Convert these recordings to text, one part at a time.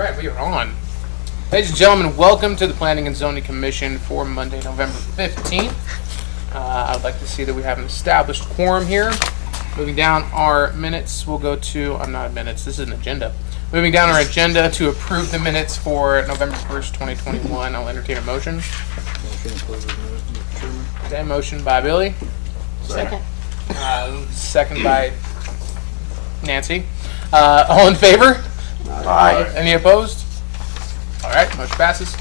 right, we are on. Ladies and gentlemen, welcome to the Planning and Zoning Commission for Monday, November 15th. I'd like to see that we have an established quorum here. Moving down our minutes, we'll go to, not minutes, this is an agenda. Moving down our agenda to approve the minutes for November 1st, 2021. I'll entertain a motion. Motion to close the minutes, Mr. Chairman. Okay, motion by Billy. Second. Second by Nancy. All in favor? Aye. Any opposed? All right, motion passes.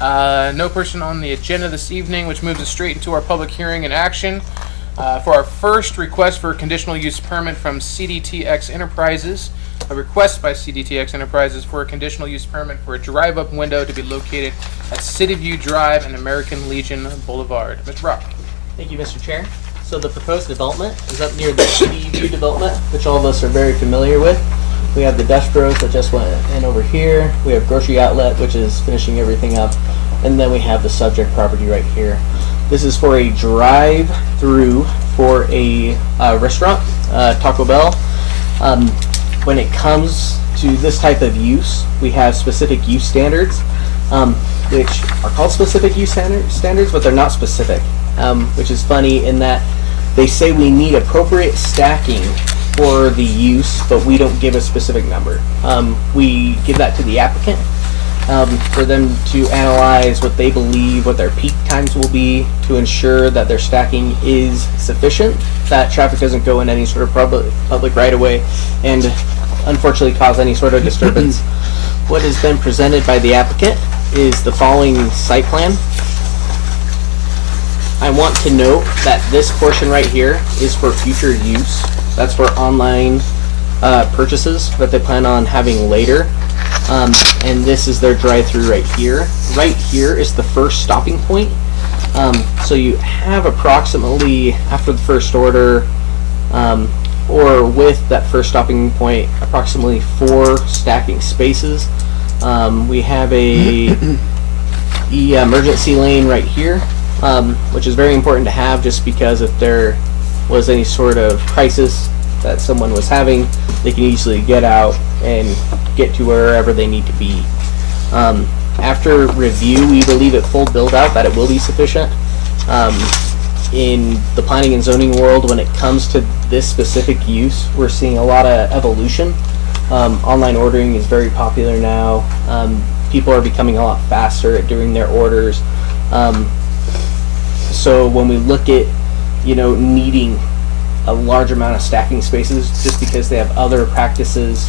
No person on the agenda this evening, which moves us straight into our public hearing and action. For our first request for a conditional use permit from CDTX Enterprises, a request by CDTX Enterprises for a conditional use permit for a drive-up window to be located at City View Drive and American Legion Boulevard. Mr. Brock. Thank you, Mr. Chair. So the proposed development is up near the City View development, which all of us are very familiar with. We have the Dutch Bros that just went in over here. We have Grocery Outlet, which is finishing everything up. And then we have the subject property right here. This is for a drive-through for a restaurant, Taco Bell. When it comes to this type of use, we have specific use standards, which are called specific use standards, but they're not specific, which is funny in that they say we need appropriate stacking for the use, but we don't give a specific number. We give that to the applicant for them to analyze what they believe, what their peak times will be to ensure that their stacking is sufficient, that traffic doesn't go in any sort of public right-of-way, and unfortunately cause any sort of disturbance. What is then presented by the applicant is the following site plan. I want to note that this portion right here is for future use. That's for online purchases that they plan on having later. And this is their drive-through right here. Right here is the first stopping point. So you have approximately, after the first order, or with that first stopping point, approximately 4 stacking spaces. We have a emergency lane right here, which is very important to have just because if there was any sort of crisis that someone was having, they can easily get out and get to wherever they need to be. After review, we believe at full build out that it will be sufficient. In the planning and zoning world, when it comes to this specific use, we're seeing a lot of evolution. Online ordering is very popular now. People are becoming a lot faster at doing their orders. So when we look at, needing a large amount of stacking spaces just because they have other practices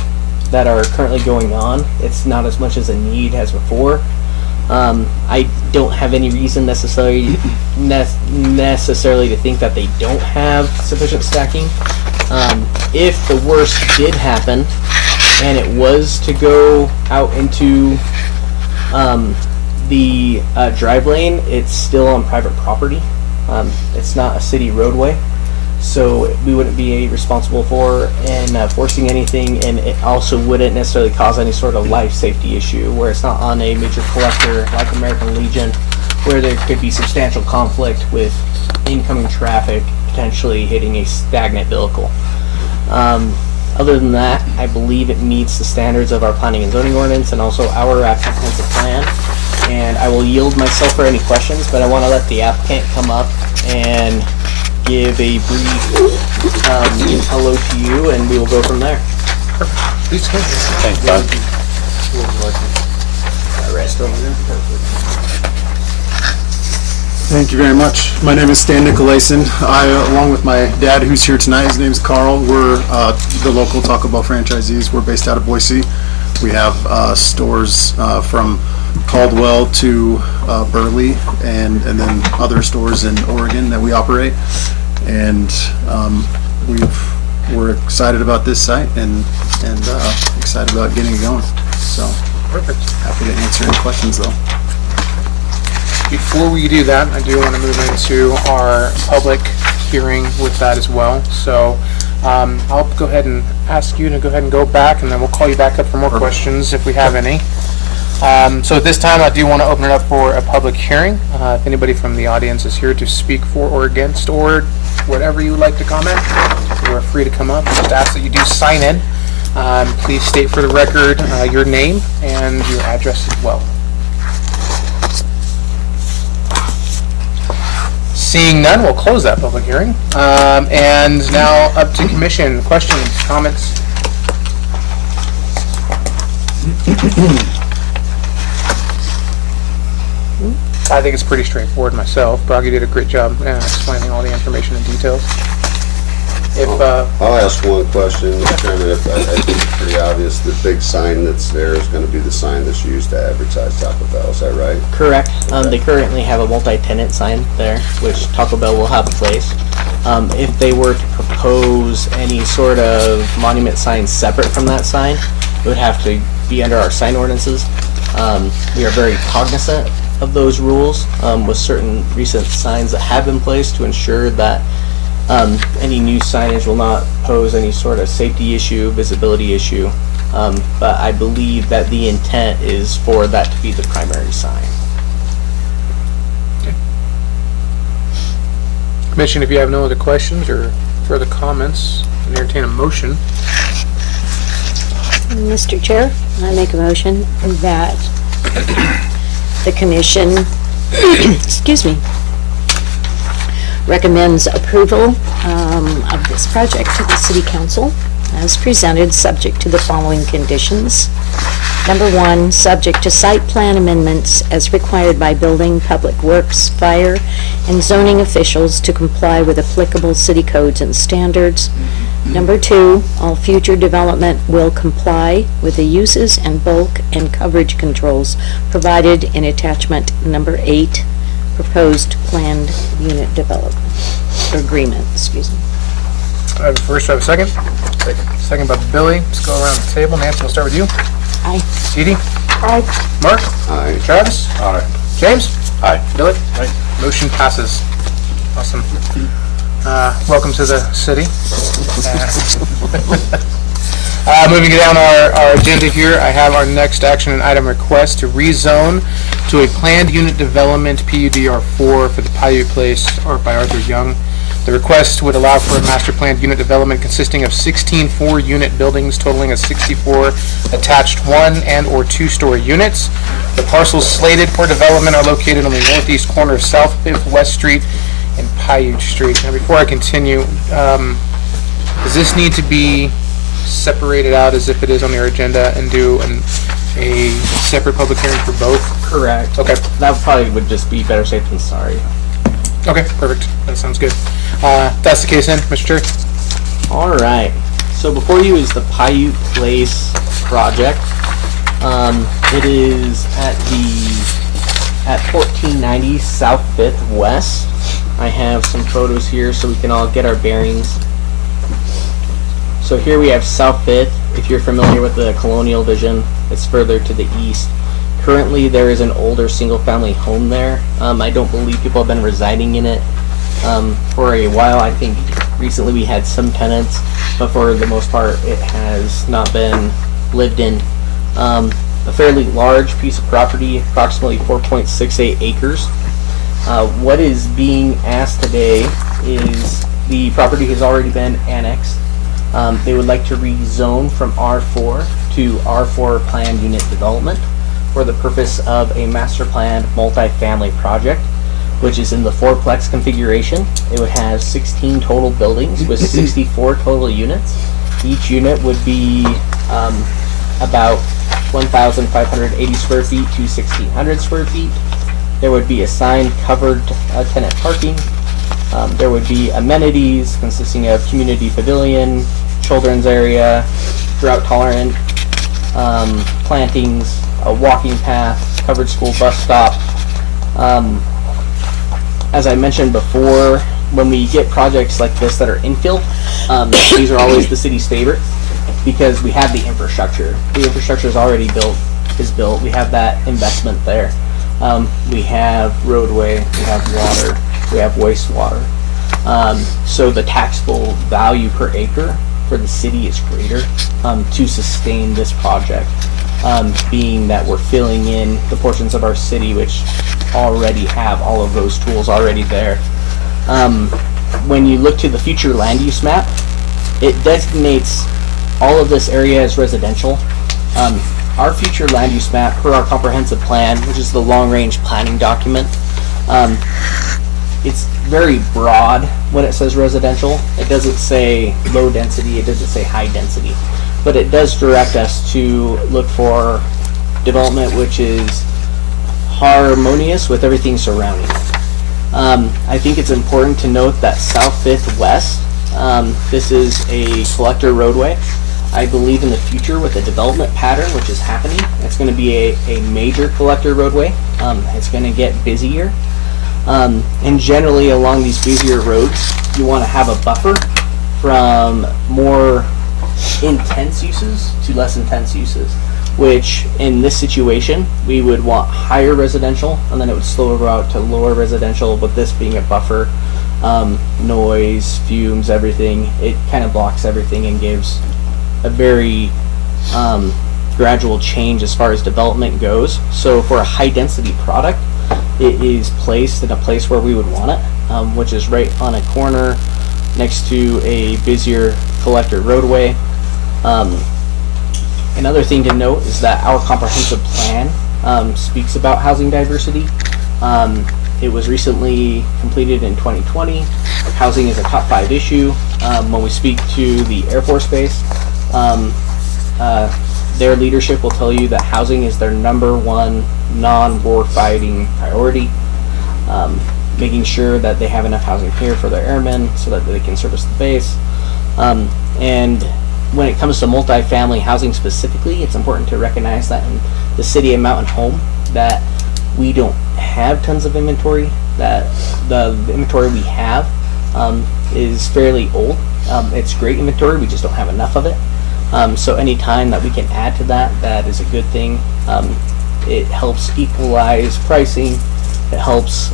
that are currently going on, it's not as much as a need as before. I don't have any reason necessarily to think that they don't have sufficient stacking. If the worst did happen and it was to go out into the drive lane, it's still on private property. It's not a city roadway, so we wouldn't be responsible for forcing anything, and it also wouldn't necessarily cause any sort of life safety issue where it's not on a major collector like American Legion, where there could be substantial conflict with incoming traffic potentially hitting a stagnant vehicle. Other than that, I believe it meets the standards of our planning and zoning ordinance and also our comprehensive plan. And I will yield myself for any questions, but I want to let the applicant come up and give a brief hello to you, and we will go from there. Please go. Thanks, Doug. Thank you very much. My name is Stan Nicolason. I, along with my dad, who's here tonight, his name is Carl. We're the local Taco Bell franchisees. We're based out of Boise. We have stores from Caldwell to Burley, and then other stores in Oregon that we operate. And we're excited about this site and excited about getting it going. So Perfect. happy to answer any questions though. Before we do that, I do want to move into our public hearing with that as well. So I'll go ahead and ask you to go ahead and go back, and then we'll call you back up for more questions if we have any. So at this time, I do want to open it up for a public hearing. If anybody from the audience is here to speak for or against or whatever you would like to comment, you are free to come up. Just ask that you do sign in Please state for the record your name and your address as well. Seeing none, we'll close that public hearing. And now up to commission. Questions, comments? I think it's pretty straightforward myself. Broggy did a great job explaining all the information and details. If I'll ask one question, Mr. Chairman. I think it's pretty obvious the big sign that's there is going to be the sign that's used to advertise Taco Bell. Is that right? Correct. They currently have a multi-tenant sign there, which Taco Bell will have placed. If they were to propose any sort of monument sign separate from that sign, it would have to be under our sign ordinances. We are very cognizant of those rules with certain recent signs that have been placed to ensure that any new signage will not pose any sort of safety issue, visibility issue. But I believe that the intent is for that to be the primary sign. Commission, if you have no other questions or further comments, I entertain a motion. Mr. Chair, I make a motion that the commission, excuse me, recommends approval of this project to the City Council as presented, subject to the following conditions. Number 1, subject to site plan amendments as required by building, public works, fire, and zoning officials to comply with applicable city codes and standards. Number 2, all future development will comply with the uses and bulk and coverage controls provided in attachment number 8, proposed planned unit development, or agreement, excuse me. I have a first, I have a second. Second by Billy. Let's go around the table. Nancy, we'll start with you. Aye. Edie? Aye. Mark? Aye. Travis? Aye. James? Aye. Billy? Aye. Motion passes. Awesome. Welcome to the city. Moving down our agenda here, I have our next action and item request to rezone to a planned unit development PUDR4 for the Paiute Place, or by Arthur Young. The request would allow for a master planned unit development consisting of 16 4-unit buildings totaling 64 attached 1 and or 2-story units. The parcels slated for development are located on the northeast corner of South 5th West Street and Paiute Street. Now, before I continue, does this need to be separated out as if it is on your agenda and do a separate public hearing for both? Correct. Okay. That probably would just be better safe than sorry. Okay, perfect. That sounds good. That's the case then, Mr. Chair. All right. So before you is the Paiute Place project. It is at 1490 South 5th West. I have some photos here so we can all get our bearings. So here we have South 5th. If you're familiar with the Colonial Vision, it's further to the east. Currently, there is an older single-family home there. I don't believe people have been residing in it for a while. I think recently we had some tenants, but for the most part, it has not been lived in. A fairly large piece of property, approximately 4.68 acres. What is being asked today is the property has already been annexed. They would like to rezone from R4 to R4 planned unit development for the purpose of a master planned multifamily project, which is in the fourplex configuration. It would have 16 total buildings with 64 total units. Each unit would be about 1,580 square feet to 1,600 square feet. There would be assigned covered tenant parking. There would be amenities consisting of community pavilion, children's area, drought tolerant, plantings, a walking path, covered school bus stop. As I mentioned before, when we get projects like this that are infill, these are always the city's favorite because we have the infrastructure. The infrastructure is already built. We have that investment there. We have roadway, we have water, we have wastewater. So the taxable value per acre for the city is greater to sustain this project, being that we're filling in the portions of our city which already have all of those tools already there. When you look to the future land use map, it designates all of this area is residential. Our future land use map per our comprehensive plan, which is the long range planning document, it's very broad when it says residential. It doesn't say low density, it doesn't say high density, but it does direct us to look for development which is harmonious with everything surrounding it. I think it's important to note that South 5th West, this is a collector roadway. I believe in the future with the development pattern which is happening, it's going to be a major collector roadway. It's going to get busier. And generally along these busier roads, you want to have a buffer from more intense uses to less intense uses, which in this situation, we would want higher residential, and then it would slow over out to lower residential, with this being a buffer. Noise, fumes, everything, it kind of blocks everything and gives a very gradual change as far as development goes. So for a high density product, it is placed in a place where we would want it, which is right on a corner next to a busier collector roadway. Another thing to note is that our comprehensive plan speaks about housing diversity. It was recently completed in 2020. Housing is a top 5 issue. When we speak to the Air Force Base, their leadership will tell you that housing is their #1 non-war fighting priority. Making sure that they have enough housing here for their airmen so that they can service the base. And when it comes to multifamily housing specifically, it's important to recognize that in the city of Mountain Home, that we don't have tons of inventory, that the inventory we have is fairly old. It's great inventory, we just don't have enough of it. So any time that we can add to that, that is a good thing. It helps equalize pricing. It helps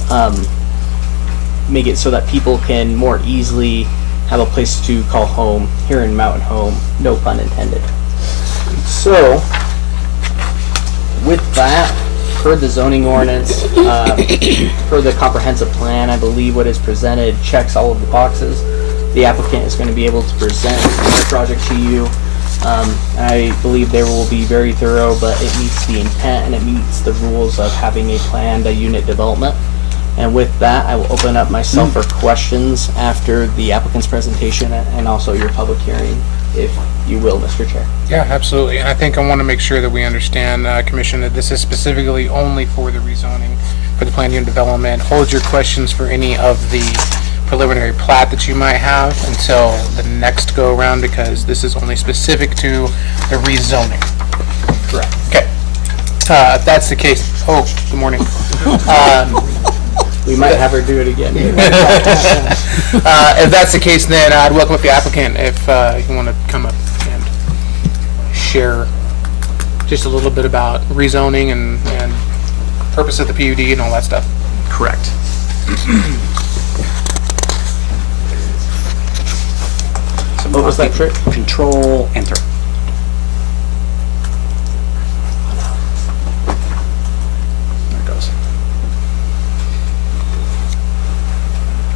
make it so that people can more easily have a place to call home here in Mountain Home, no pun intended. So, with that, per the zoning ordinance, per the comprehensive plan, I believe what is presented checks all of the boxes. The applicant is going to be able to present their project to you. I believe they will be very thorough, but it meets the intent and it meets the rules of having a planned unit development. And with that, I will open up myself for questions after the applicant's presentation and also your public hearing, if you will, Mr. Chair. Yeah, absolutely. And I think I want to make sure that we understand, Commission, that this is specifically only for the rezoning, for the planned unit development. Hold your questions for any of the preliminary plat that you might have until the next go around, because this is only specific to the rezoning. Correct. Okay. If that's the case, oh, good morning. We might have her do it again. If that's the case, then I'd welcome the applicant if you want to come up and share just a little bit about rezoning and purpose of the PUD and all that stuff. Correct. So What was that trick? Control Enter. There it goes.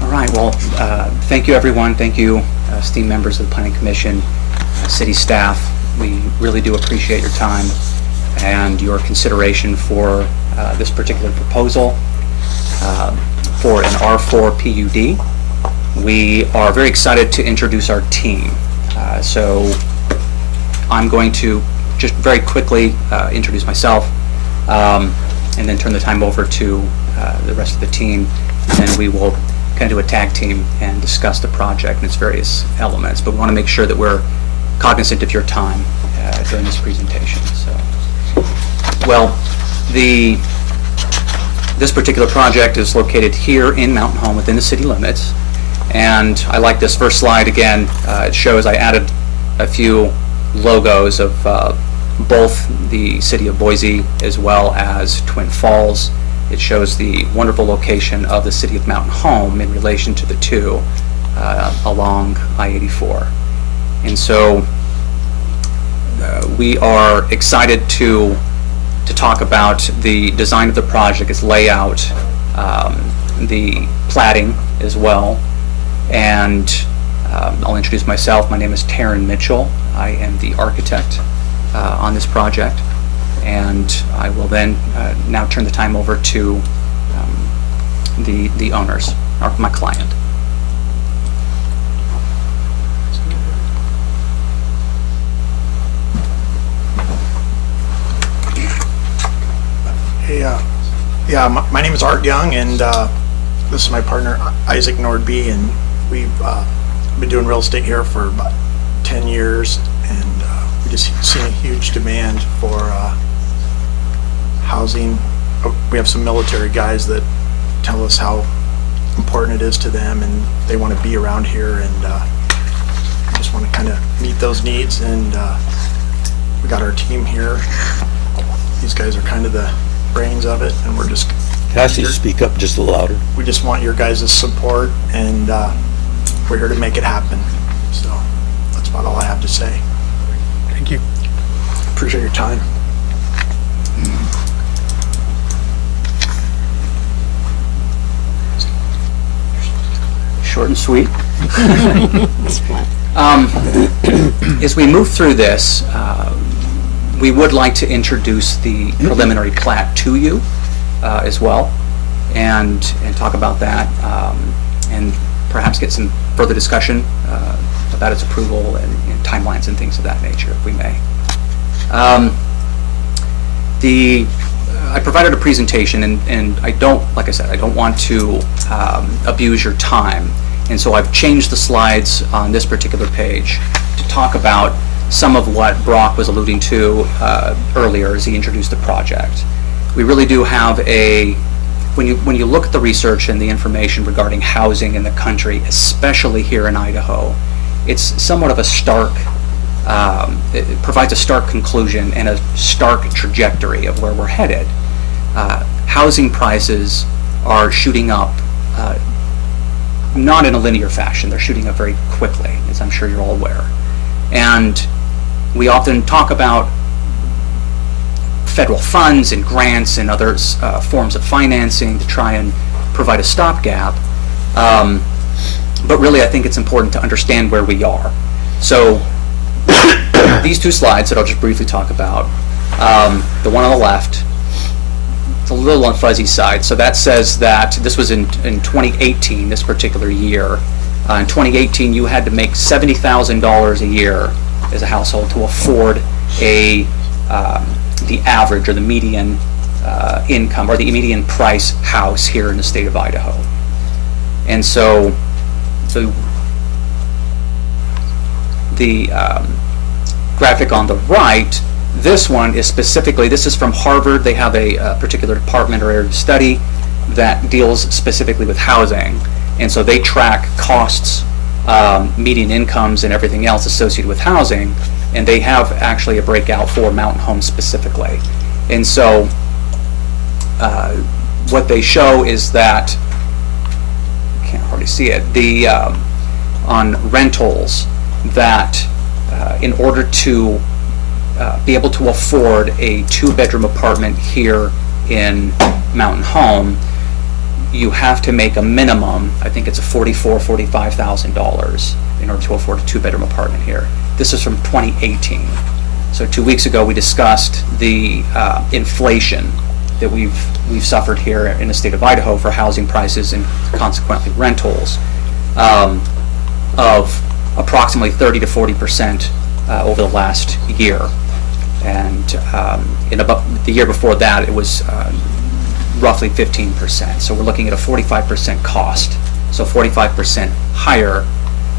All right. Well, thank you, everyone. Thank you, esteemed members of the Planning Commission, city staff. We really do appreciate your time and your consideration for this particular proposal for an R4 PUD. We are very excited to introduce our team. So I'm going to just very quickly introduce myself and then turn the time over to the rest of the team. And then we will kind of do a tag team and discuss the project and its various elements. But we want to make sure that we're cognizant of your time during this presentation. So, well, this particular project is located here in Mountain Home within the city limits. And I like this first slide again. It shows I added a few logos of both the city of Boise as well as Twin Falls. It shows the wonderful location of the city of Mountain Home in relation to the two along I-84. And so we are excited to talk about the design of the project, its layout, the platting as well. And I'll introduce myself. My name is Taryn Mitchell. I am the architect on this project, and I will then now turn the time over to the owners, or my client. Hey, my name is Art Young, and this is my partner Isaac Nordby, and we've been doing real estate here for about 10 years, and we just seen a huge demand for housing. We have some military guys that tell us how important it is to them, and they want to be around here, and we just want to kind of meet those needs, and we got our team here. These guys are kind of the brains of it, and we're just Can I ask you to speak up just a little louder? we just want your guys' support, and we're here to make it happen. So that's about all I have to say. Thank you. Appreciate your time. Short and sweet. It's fun. As we move through this, we would like to introduce the preliminary plat to you as well, and talk about that, and perhaps get some further discussion about its approval and timelines and things of that nature, if we may. I provided a presentation, and I don't, like I said, I don't want to abuse your time, and so I've changed the slides on this particular page to talk about some of what Brock was alluding to earlier as he introduced the project. We really do have when you look at the research and the information regarding housing in the country, especially here in Idaho, it's somewhat of a stark, it provides a stark conclusion and a stark trajectory of where we're headed. Housing prices are shooting up, not in a linear fashion, they're shooting up very quickly, as I'm sure you're all aware. And we often talk about federal funds and grants and other forms of financing to try and provide a stopgap. But really, I think it's important to understand where we are. So these two slides that I'll just briefly talk about, the one on the left, it's a little on fuzzy side. So that says that this was in 2018, this particular year. In 2018, you had to make $70,000 a year as a household to afford the average or the median income or the median price house here in the state of Idaho. And so the graphic on the right, this one is specifically, this is from Harvard. They have a particular department or area of study that deals specifically with housing. And so they track costs, median incomes, and everything else associated with housing. And they have actually a breakout for mountain homes specifically. And so what they show is that, can't hardly see it, on rentals, that in order to be able to afford a 2-bedroom apartment here in Mountain Home, you have to make a minimum, I think it's a $45,000 in order to afford a 2-bedroom apartment here. This is from 2018. So 2 weeks ago we discussed the inflation that we've suffered here in the state of Idaho for housing prices and consequently rentals of approximately 30 to 40% over the last year. And in about the year before that, it was roughly 15%. So we're looking at a 45% cost, so 45% higher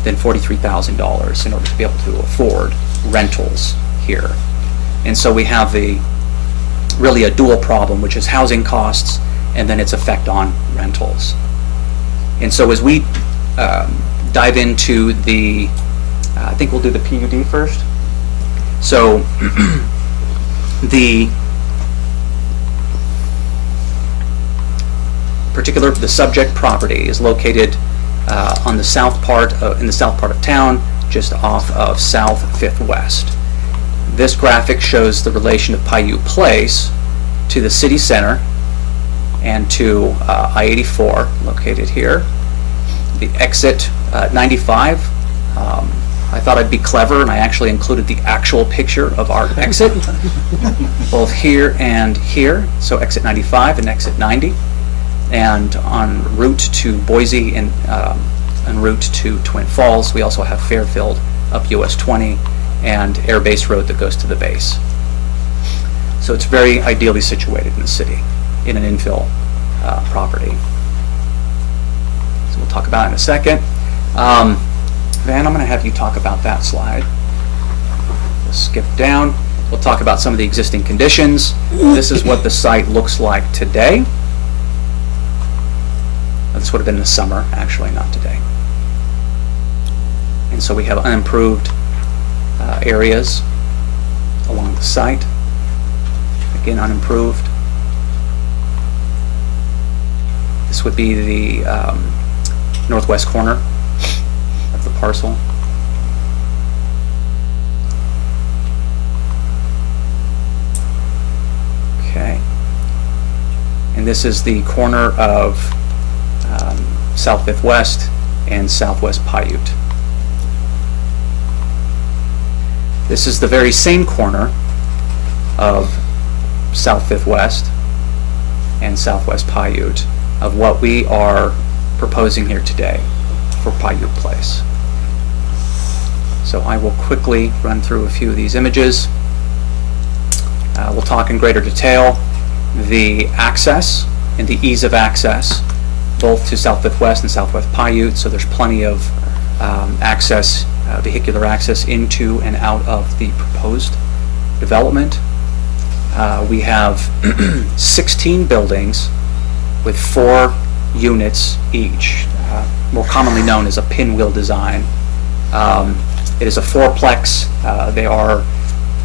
than $43,000 in order to be able to afford rentals here. And so we have really a dual problem, which is housing costs and then its effect on rentals. And so as we dive into I think we'll do the PUD first. So the subject property is located on the south part in the south part of town, just off of South 5th West. This graphic shows the relation of Paiute Place to the city center and to I-84, located here. The exit 95 I thought I'd be clever, and I actually included the actual picture of our exit, both here and here, so exit 95 and exit 90, and en route to Boise and en route to Twin Falls. We also have Fairfield up US 20 and Air Base Road that goes to the base. So it's very ideally situated in the city, in an infill property. So we'll talk about it in a second. Van, I'm going to have you talk about that slide. We'll skip down. We'll talk about some of the existing conditions. This is what the site looks like today. This would have been in the summer, actually, not today. And so we have unimproved areas along the site. Again, unimproved. This would be the northwest corner of the parcel. Okay. And this is the corner of South Fifth West and Southwest Paiute. This is the very same corner of South Fifth West and Southwest Paiute of what we are proposing here today for Paiute Place. So I will quickly run through a few of these images. We'll talk in greater detail the access and the ease of access both to South Fifth West and Southwest Paiute, so there's plenty of access, vehicular access into and out of the proposed development. We have 16 buildings with 4 units each, more commonly known as a pinwheel design. It is a fourplex. They are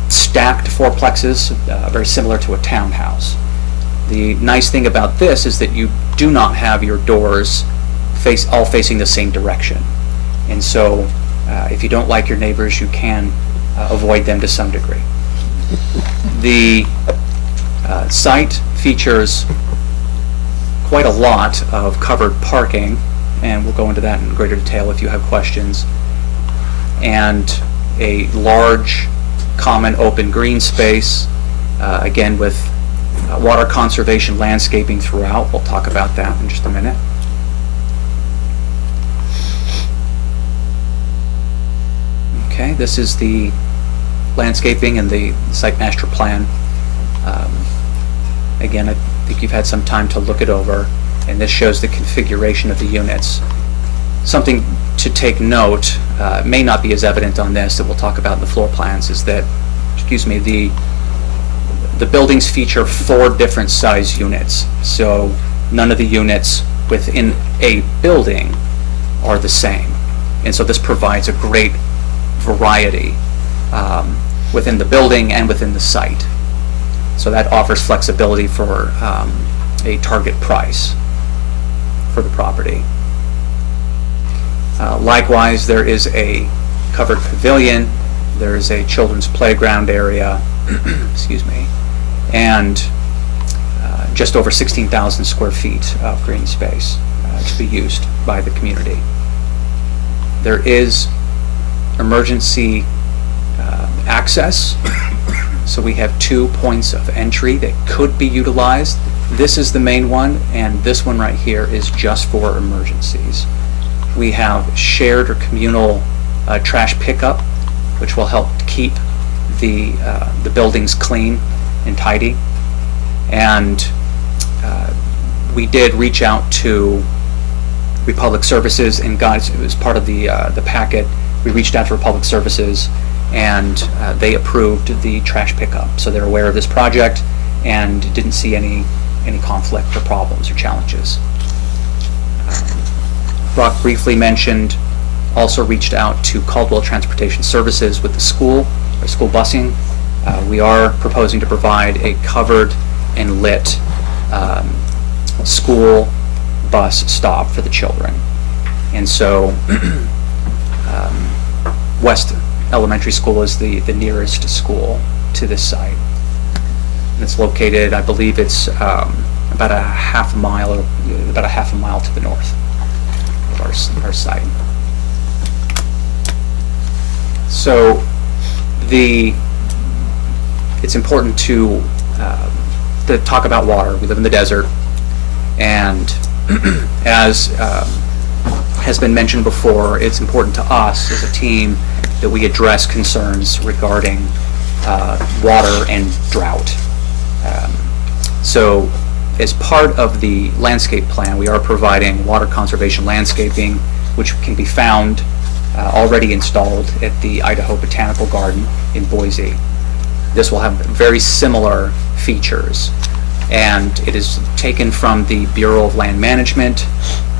stacked fourplexes, very similar to a townhouse. The nice thing about this is that you do not have your doors all facing the same direction. And so if you don't like your neighbors, you can avoid them to some degree. The site features quite a lot of covered parking, and we'll go into that in greater detail if you have questions, and a large common open green space, again with water conservation landscaping throughout. We'll talk about that in just a minute. Okay, this is the landscaping and the site master plan. Again, I think you've had some time to look it over, and this shows the configuration of the units. Something to take note, may not be as evident on this, that we'll talk about in the floor plans, is that, the buildings feature 4 different size units. So none of the units within a building are the same. And so this provides a great variety within the building and within the site. So that offers flexibility for a target price for the property. Likewise, there is a covered pavilion, there is a children's playground area, excuse me, and just over 16,000 square feet of green space to be used by the community. There is emergency access, so we have 2 points of entry that could be utilized. This is the main one, and this one right here is just for emergencies. We have shared or communal trash pickup, which will help keep the buildings clean and tidy. And we did reach out to Republic Services, and guys, it was part of the packet. We reached out to Republic Services, and they approved the trash pickup. So they're aware of this project and didn't see any conflict or problems or challenges. Brock briefly mentioned, also reached out to Caldwell Transportation Services with the school busing. We are proposing to provide a covered and lit school bus stop for the children. And so West Elementary School is the nearest school to this site. And it's located, I believe it's about a half a mile to the north of our site. So it's important to talk about water. We live in the desert, and as has been mentioned before, it's important to us as a team that we address concerns regarding water and drought. So as part of the landscape plan, we are providing water conservation landscaping, which can be found already installed at the Idaho Botanical Garden in Boise. This will have very similar features, and it is taken from the Bureau of Land Management,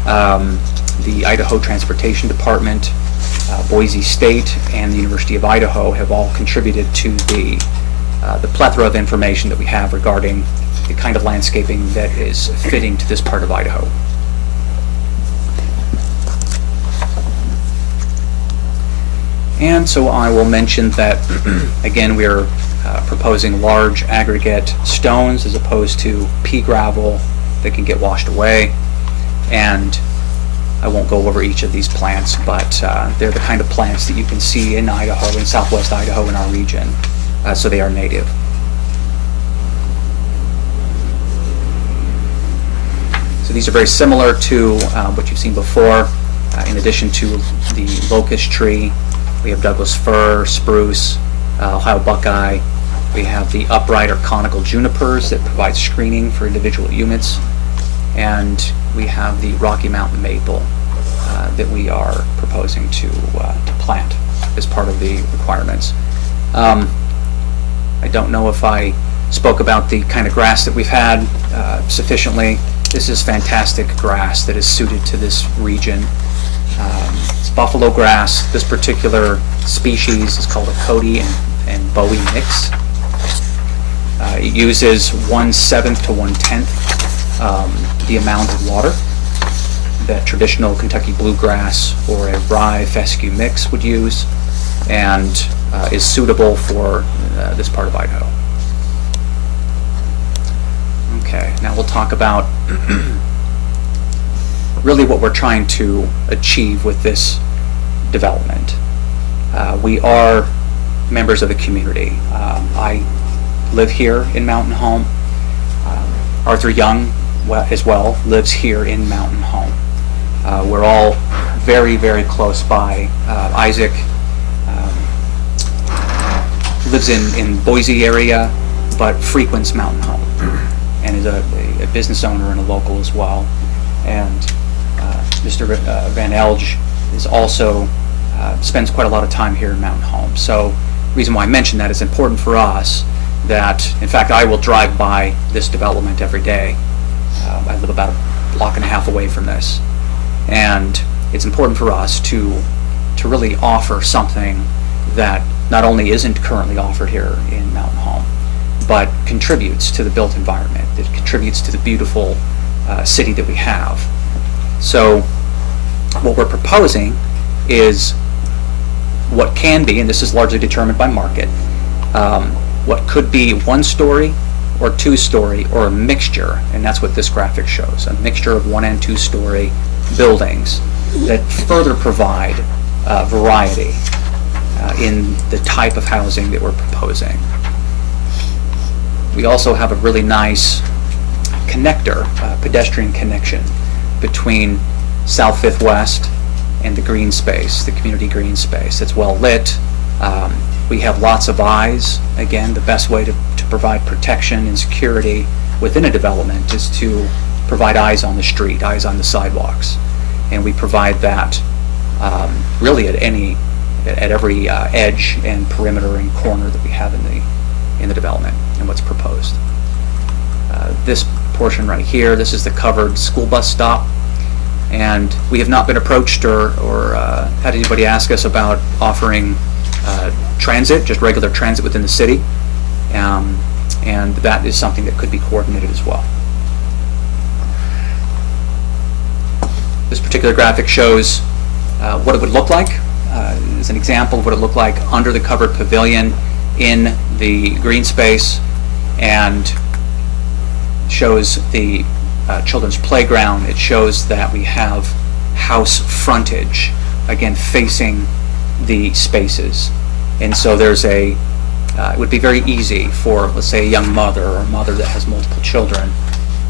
the Idaho Transportation Department, Boise State, and the University of Idaho have all contributed to the plethora of information that we have regarding the kind of landscaping that is fitting to this part of Idaho. And so I will mention that, again, we are proposing large aggregate stones as opposed to pea gravel that can get washed away. And I won't go over each of these plants, but they're the kind of plants that you can see in Idaho, in southwest Idaho, in our region. So they are native. So these are very similar to what you've seen before. In addition to the locust tree, we have Douglas fir, spruce, Ohio buckeye. We have the upright or conical junipers that provide screening for individual units. And we have the Rocky Mountain maple that we are proposing to plant as part of the requirements. I don't know if I spoke about the kind of grass that we've had sufficiently. This is fantastic grass that is suited to this region. It's buffalo grass. This particular species is called a Cody and Bowie mix. It uses 1/7 to 1/10 the amount of water that traditional Kentucky bluegrass or a rye fescue mix would use, and is suitable for this part of Idaho. Okay, now we'll talk about really what we're trying to achieve with this development. We are members of the community. I live here in Mountain Home. Arthur Young as well lives here in Mountain Home. We're all very, very close by. Isaac lives in Boise area, but frequents Mountain Home, and is a business owner and a local as well. And Mr. Van Elge is also spends quite a lot of time here in Mountain Home. So the reason why I mention that is important for us that, in fact, I will drive by this development every day. I live about a block and a half away from this. And it's important for us to really offer something that not only isn't currently offered here in Mountain Home, but contributes to the built environment, that contributes to the beautiful city that we have. So what we're proposing is what can be, and this is largely determined by market, what could be 1-story or 2-story or a mixture, and that's what this graphic shows, a mixture of 1- and 2-story buildings that further provide variety in the type of housing that we're proposing. We also have a really nice connector, pedestrian connection between South 5th West and the green space, the community green space. It's well lit. We have lots of eyes. Again, the best way to provide protection and security within a development is to provide eyes on the street, eyes on the sidewalks. And we provide that really at every edge and perimeter and corner that we have in the development and what's proposed. This portion right here, this is the covered school bus stop, and we have not been approached or had anybody ask us about offering transit, just regular transit within the city, and that is something that could be coordinated as well. This particular graphic shows what it would look like. As an example of what it looked like under the covered pavilion in the green space, and shows the children's playground. It shows that we have house frontage, again facing the spaces. And so there's it would be very easy for, let's say, a young mother or a mother that has multiple children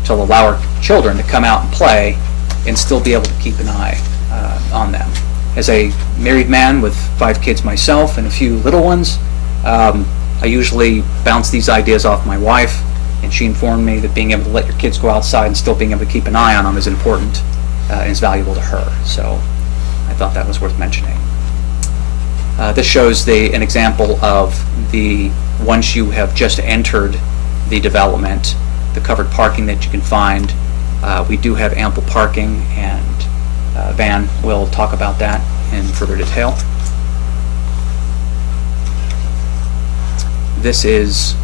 to allow her children to come out and play and still be able to keep an eye on them. As a married man with 5 kids myself and a few little ones, I usually bounce these ideas off my wife, and she informed me that being able to let your kids go outside and still being able to keep an eye on them is important and is valuable to her. So I thought that was worth mentioning. This shows an example of once you have just entered the development, the covered parking that you can find. We do have ample parking, and Van will talk about that in further detail. This is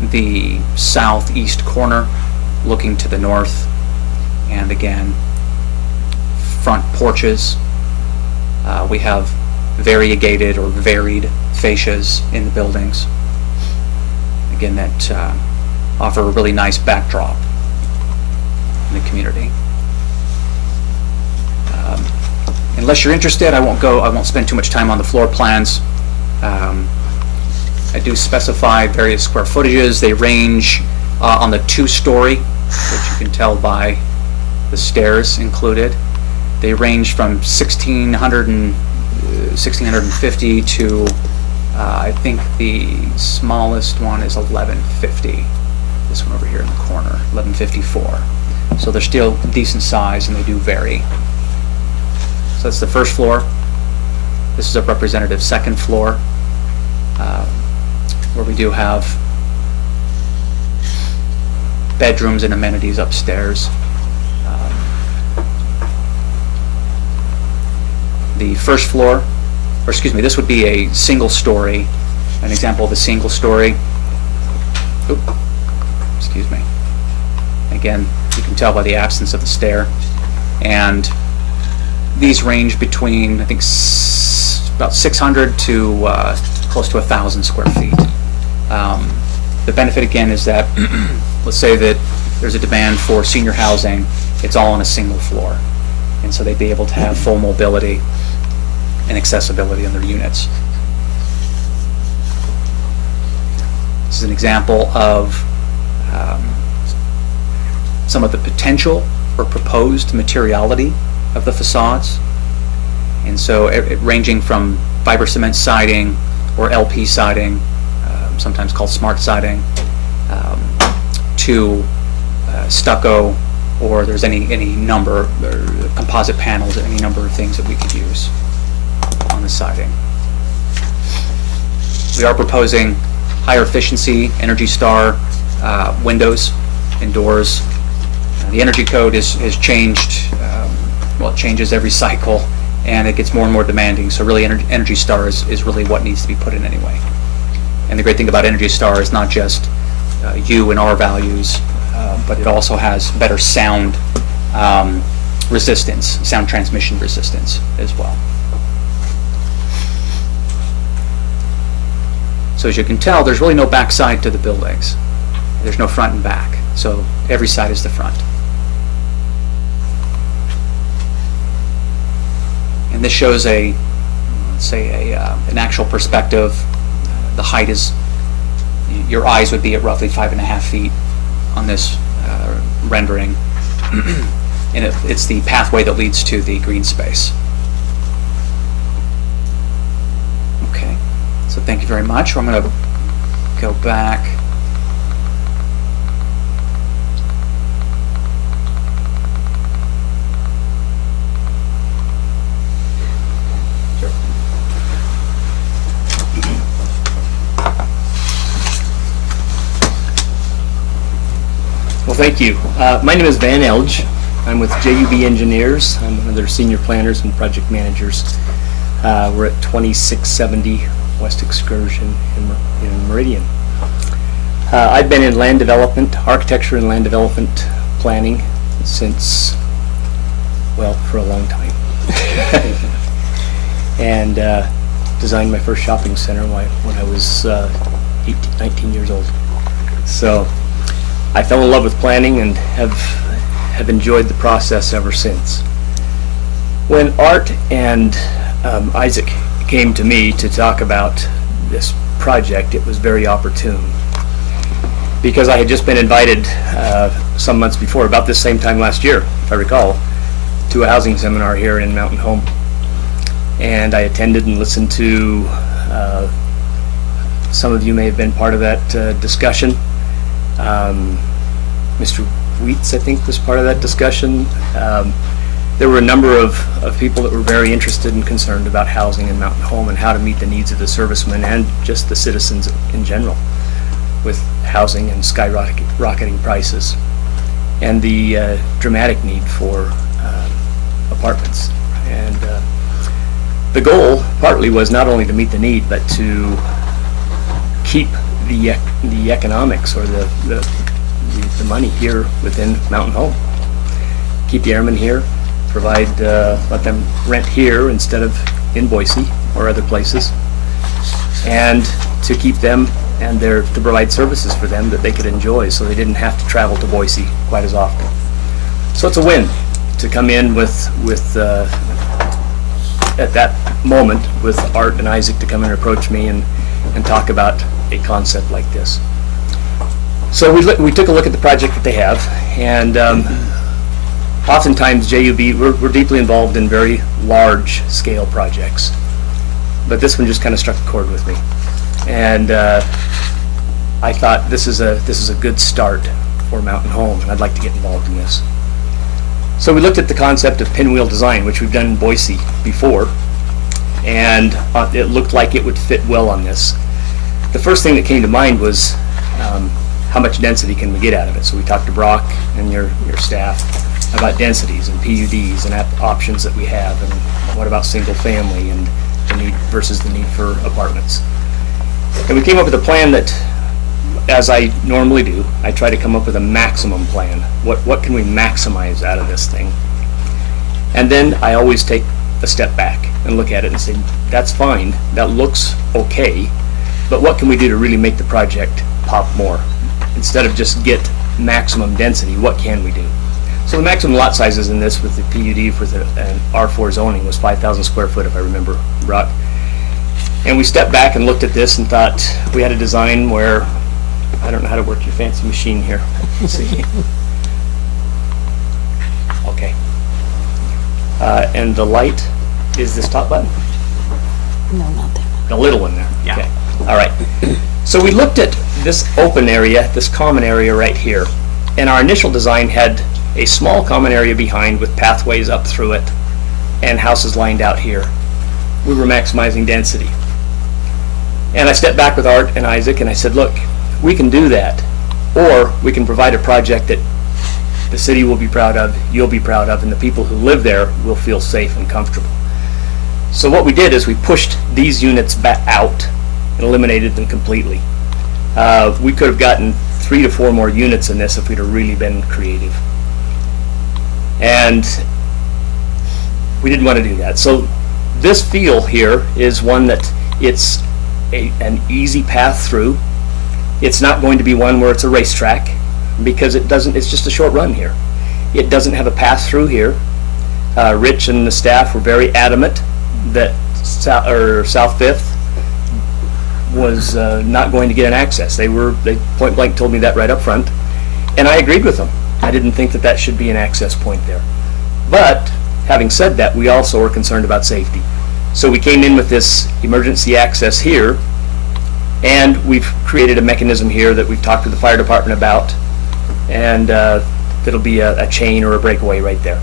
the southeast corner looking to the north, and again, front porches. We have variegated or varied fascias in the buildings, again, that offer a really nice backdrop in the community. Unless you're interested, I won't spend too much time on the floor plans. I do specify various square footages. They range on the 2-story, which you can tell by the stairs included. They range from 1650 to I think the smallest one is 1150. This one over here in the corner, 1154. So they're still decent size, and they do vary. So that's the first floor. This is a representative second floor, where we do have bedrooms and amenities upstairs. The first floor, or excuse me, this would be a single story, an example of a single story. Oop, excuse me. Again, you can tell by the absence of the stair. And these range between, I think, about 600 to close to 1,000 square feet. The benefit, again, is that let's say that there's a demand for senior housing, it's all on a single floor. And so they'd be able to have full mobility and accessibility in their units. This is an example of some of the potential or proposed materiality of the facades. And so ranging from fiber cement siding or LP siding, sometimes called smart siding, to stucco, or there's any number, or composite panels, any number of things that we could use on the siding. We are proposing higher efficiency Energy Star windows and doors. The energy code has changed, well, it changes every cycle, and it gets more and more demanding, so really Energy Star is really what needs to be put in anyway. And the great thing about Energy Star is not just U and R values, but it also has better sound resistance, sound transmission resistance as well. So as you can tell, there's really no back side to the buildings. There's no front and back, so every side is the front. And this shows let's say an actual perspective. The height is, your eyes would be at roughly 5.5 feet on this rendering. And it's the pathway that leads to the green space. Okay, so thank you very much. I'm going to go back. Well, thank you. My name is Van Elge. I'm with JUB Engineers. I'm one of their senior planners and project managers. We're at 2670 West Excursion in Meridian. I've been in land development, architecture and land development planning since, well, for a long time. And designed my first shopping center when I was 19 years old. So I fell in love with planning and have enjoyed the process ever since. When Art and Isaac came to me to talk about this project, it was very opportune. Because I had just been invited some months before, about this same time last year, if I recall, to a housing seminar here in Mountain Home. And I attended and listened to, some of you may have been part of that discussion. Mr. Wheats, I think, was part of that discussion. There were a number of people that were very interested and concerned about housing in Mountain Home and how to meet the needs of the servicemen and just the citizens in general with housing and skyrocketing prices and the dramatic need for apartments. And the goal partly was not only to meet the need, but to keep the economics or the money here within Mountain Home. Keep the airmen here, provide, let them rent here instead of in Boise or other places, and to keep them and to provide services for them that they could enjoy so they didn't have to travel to Boise quite as often. So it's a win to come in with at that moment with Art and Isaac to come and approach me and talk about a concept like this. So we took a look at the project that they have, and oftentimes JUB, we're deeply involved in very large scale projects, but this one just kind of struck a chord with me. And I thought this is a good start for Mountain Home, and I'd like to get involved in this. So we looked at the concept of Pinwheel Design, which we've done in Boise before, and it looked like it would fit well on this. The first thing that came to mind was how much density can we get out of it. So we talked to Brock and your staff about densities and PUDs and options that we have, and what about single family and the need versus the need for apartments. And we came up with a plan that, as I normally do, I try to come up with a maximum plan. What can we maximize out of this thing? And then I always take a step back and look at it and say, that's fine, that looks okay, but what can we do to really make the project pop more? Instead of just get maximum density, what can we do? So the maximum lot sizes in this with the PUD with an R4 zoning was 5,000 square foot, if I remember, Brock. And we stepped back and looked at this and thought we had a design where, I don't know how to work your fancy machine here. Let's see. Okay. And the light is this top button? No, not that one. The little one there? Yeah. Okay. All right. So we looked at this open area, this common area right here, and our initial design had a small common area behind with pathways up through it and houses lined out here. We were maximizing density. And I stepped back with Art and Isaac and I said, look, we can do that, or we can provide a project that the city will be proud of, you'll be proud of, and the people who live there will feel safe and comfortable. So what we did is we pushed these units back out and eliminated them completely. We could have gotten 3 to 4 more units in this if we'd have really been creative. And we didn't want to do that. So this feel here is one that it's an easy path through. It's not going to be one where it's a racetrack, because it's just a short run here. It doesn't have a path through here. Rich and the staff were very adamant that South Fifth was not going to get an access. They point blank told me that right up front, and I agreed with them. I didn't think that should be an access point there. But having said that, we also were concerned about safety. So we came in with this emergency access here, and we've created a mechanism here that we've talked to the fire department about, and that'll be a chain or a breakaway right there.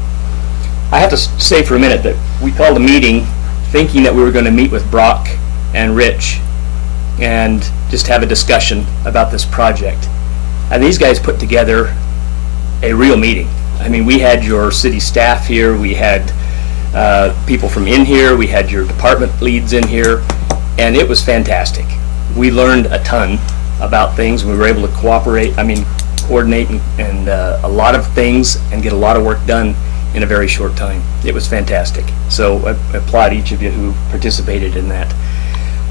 I have to say for a minute that we called a meeting thinking that we were going to meet with Brock and Rich and just have a discussion about this project. And these guys put together a real meeting. I mean, we had your city staff here, we had people from in here, we had your department leads in here, and it was fantastic. We learned a ton about things. We were able to coordinate and a lot of things and get a lot of work done in a very short time. It was fantastic. So I applaud each of you who participated in that.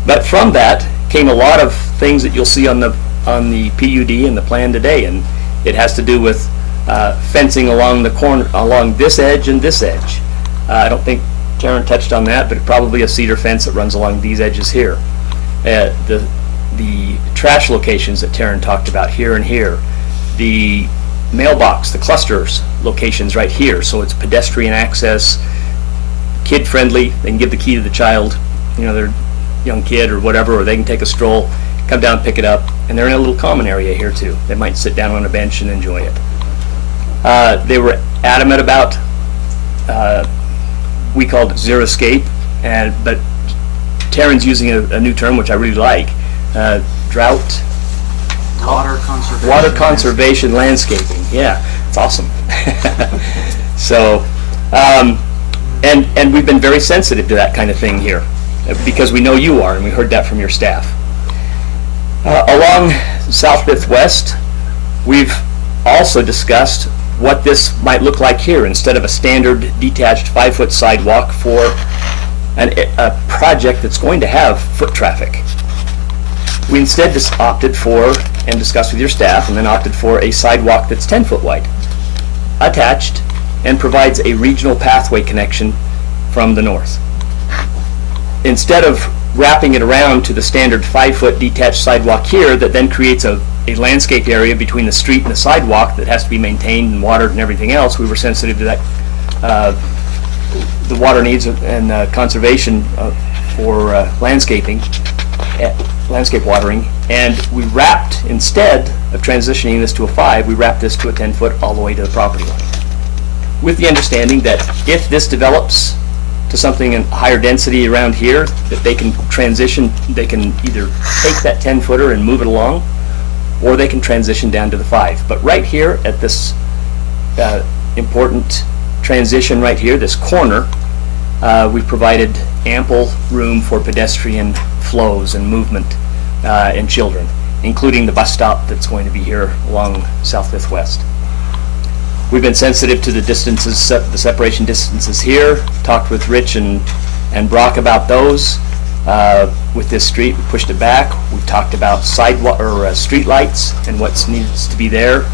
But from that came a lot of things that you'll see on the PUD and the plan today, and it has to do with fencing along the corner, along this edge and this edge. I don't think Taryn touched on that, but probably a cedar fence that runs along these edges here. The trash locations that Taryn talked about here and here, the mailbox, the clusters locations right here, so it's pedestrian access, kid friendly. They can give the key to the child, their young kid or whatever, or they can take a stroll, come down, pick it up, and they're in a little common area here too. They might sit down on a bench and enjoy it. They were adamant about, we called it zero escape, but Taryn's using a new term which I really like, drought. Water conservation landscaping. Yeah, it's awesome. So, and we've been very sensitive to that kind of thing here, because we know you are, and we heard that from your staff. Along South West, we've also discussed what this might look like here instead of a standard detached 5-foot sidewalk for a project that's going to have foot traffic. We instead just opted for, and discussed with your staff, and then opted for a sidewalk that's 10 foot wide, attached, and provides a regional pathway connection from the north. Instead of wrapping it around to the standard 5-foot detached sidewalk here that then creates a landscape area between the street and the sidewalk that has to be maintained and watered and everything else, we were sensitive to that, the water needs and conservation for landscaping, landscape watering, and we wrapped, instead of transitioning this to a 5, we wrapped this to a 10 foot all the way to the property line, with the understanding that if this develops to something in higher density around here, that they can transition, they can either take that 10 footer and move it along, or they can transition down to the 5. But right here at this important transition right here, this corner, we've provided ample room for pedestrian flows and movement and children, including the bus stop that's going to be here along South West. We've been sensitive to the distances, the separation distances here, talked with Rich and Brock about those. With this street, we pushed it back. We've talked about sidewalk or street lights and what needs to be there.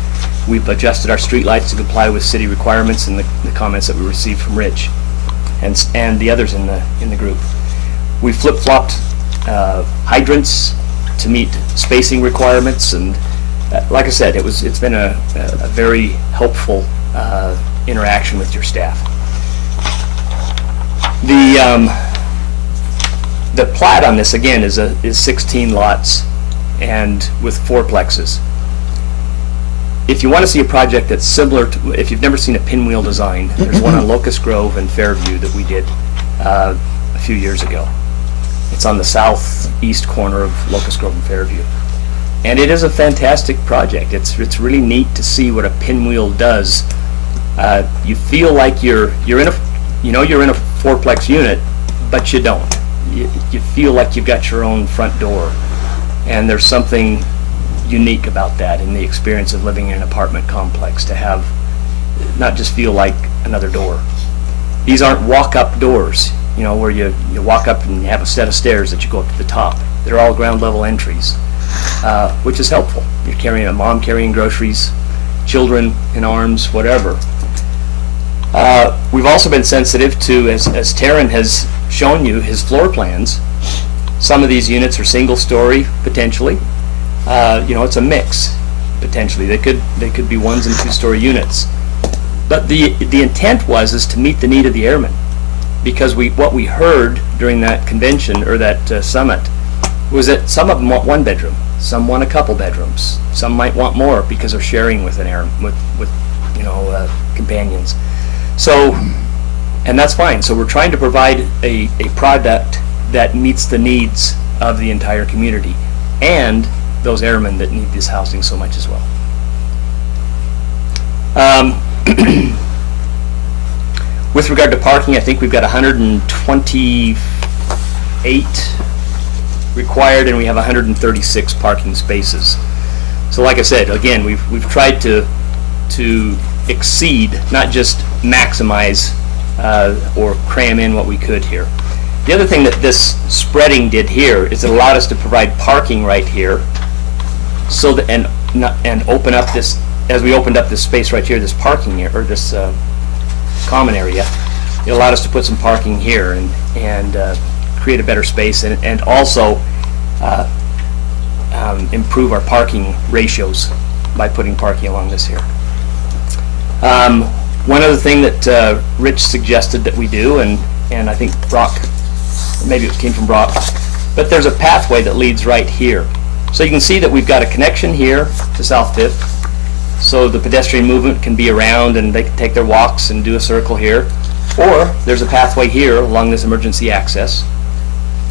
We've adjusted our street lights to comply with city requirements and the comments that we received from Rich and the others in the group. We flip-flopped hydrants to meet spacing requirements, and like I said, it's been a very helpful interaction with your staff. The plat on this again is 16 lots and with 4plexes. If you want to see a project that's similar to, if you've never seen a Pinwheel Design, there's one on Locust Grove and Fairview that we did a few years ago. It's on the southeast corner of Locust Grove and Fairview. And it is a fantastic project. It's really neat to see what a pinwheel does. You feel like you're in a 4plex unit, but you don't. You feel like you've got your own front door. And there's something unique about that in the experience of living in an apartment complex, to have not just feel like another door. These aren't walk-up doors, where you walk up and have a set of stairs that you go up to the top. They're all ground level entries, which is helpful. You're carrying a mom carrying groceries, children in arms, whatever. We've also been sensitive to, as Taryn has shown you his floor plans, some of these units are single story potentially. It's a mix potentially. They could be 1 and 2-story units. But the intent is to meet the need of the airmen, because what we heard during that convention or that summit was that some of them want 1 bedroom, some want a couple bedrooms, some might want more because they're sharing with an air with companions. So, and that's fine. So we're trying to provide a product that meets the needs of the entire community and those airmen that need this housing so much as well. With regard to parking, I think we've got 128 required, and we have 136 parking spaces. So, like I said, again, we've tried to exceed, not just maximize or cram in what we could here. The other thing that this spreading did here is it allowed us to provide parking right here, so that and open up this, as we opened up this space right here, this parking area, or this common area, it allowed us to put some parking here and create a better space and also improve our parking ratios by putting parking along this here. One other thing that Rich suggested that we do, and I think Brock, maybe it came from Brock, but there's a pathway that leads right here. So you can see that we've got a connection here to South Fifth, so the pedestrian movement can be around and they can take their walks and do a circle here. Or there's a pathway here along this emergency access.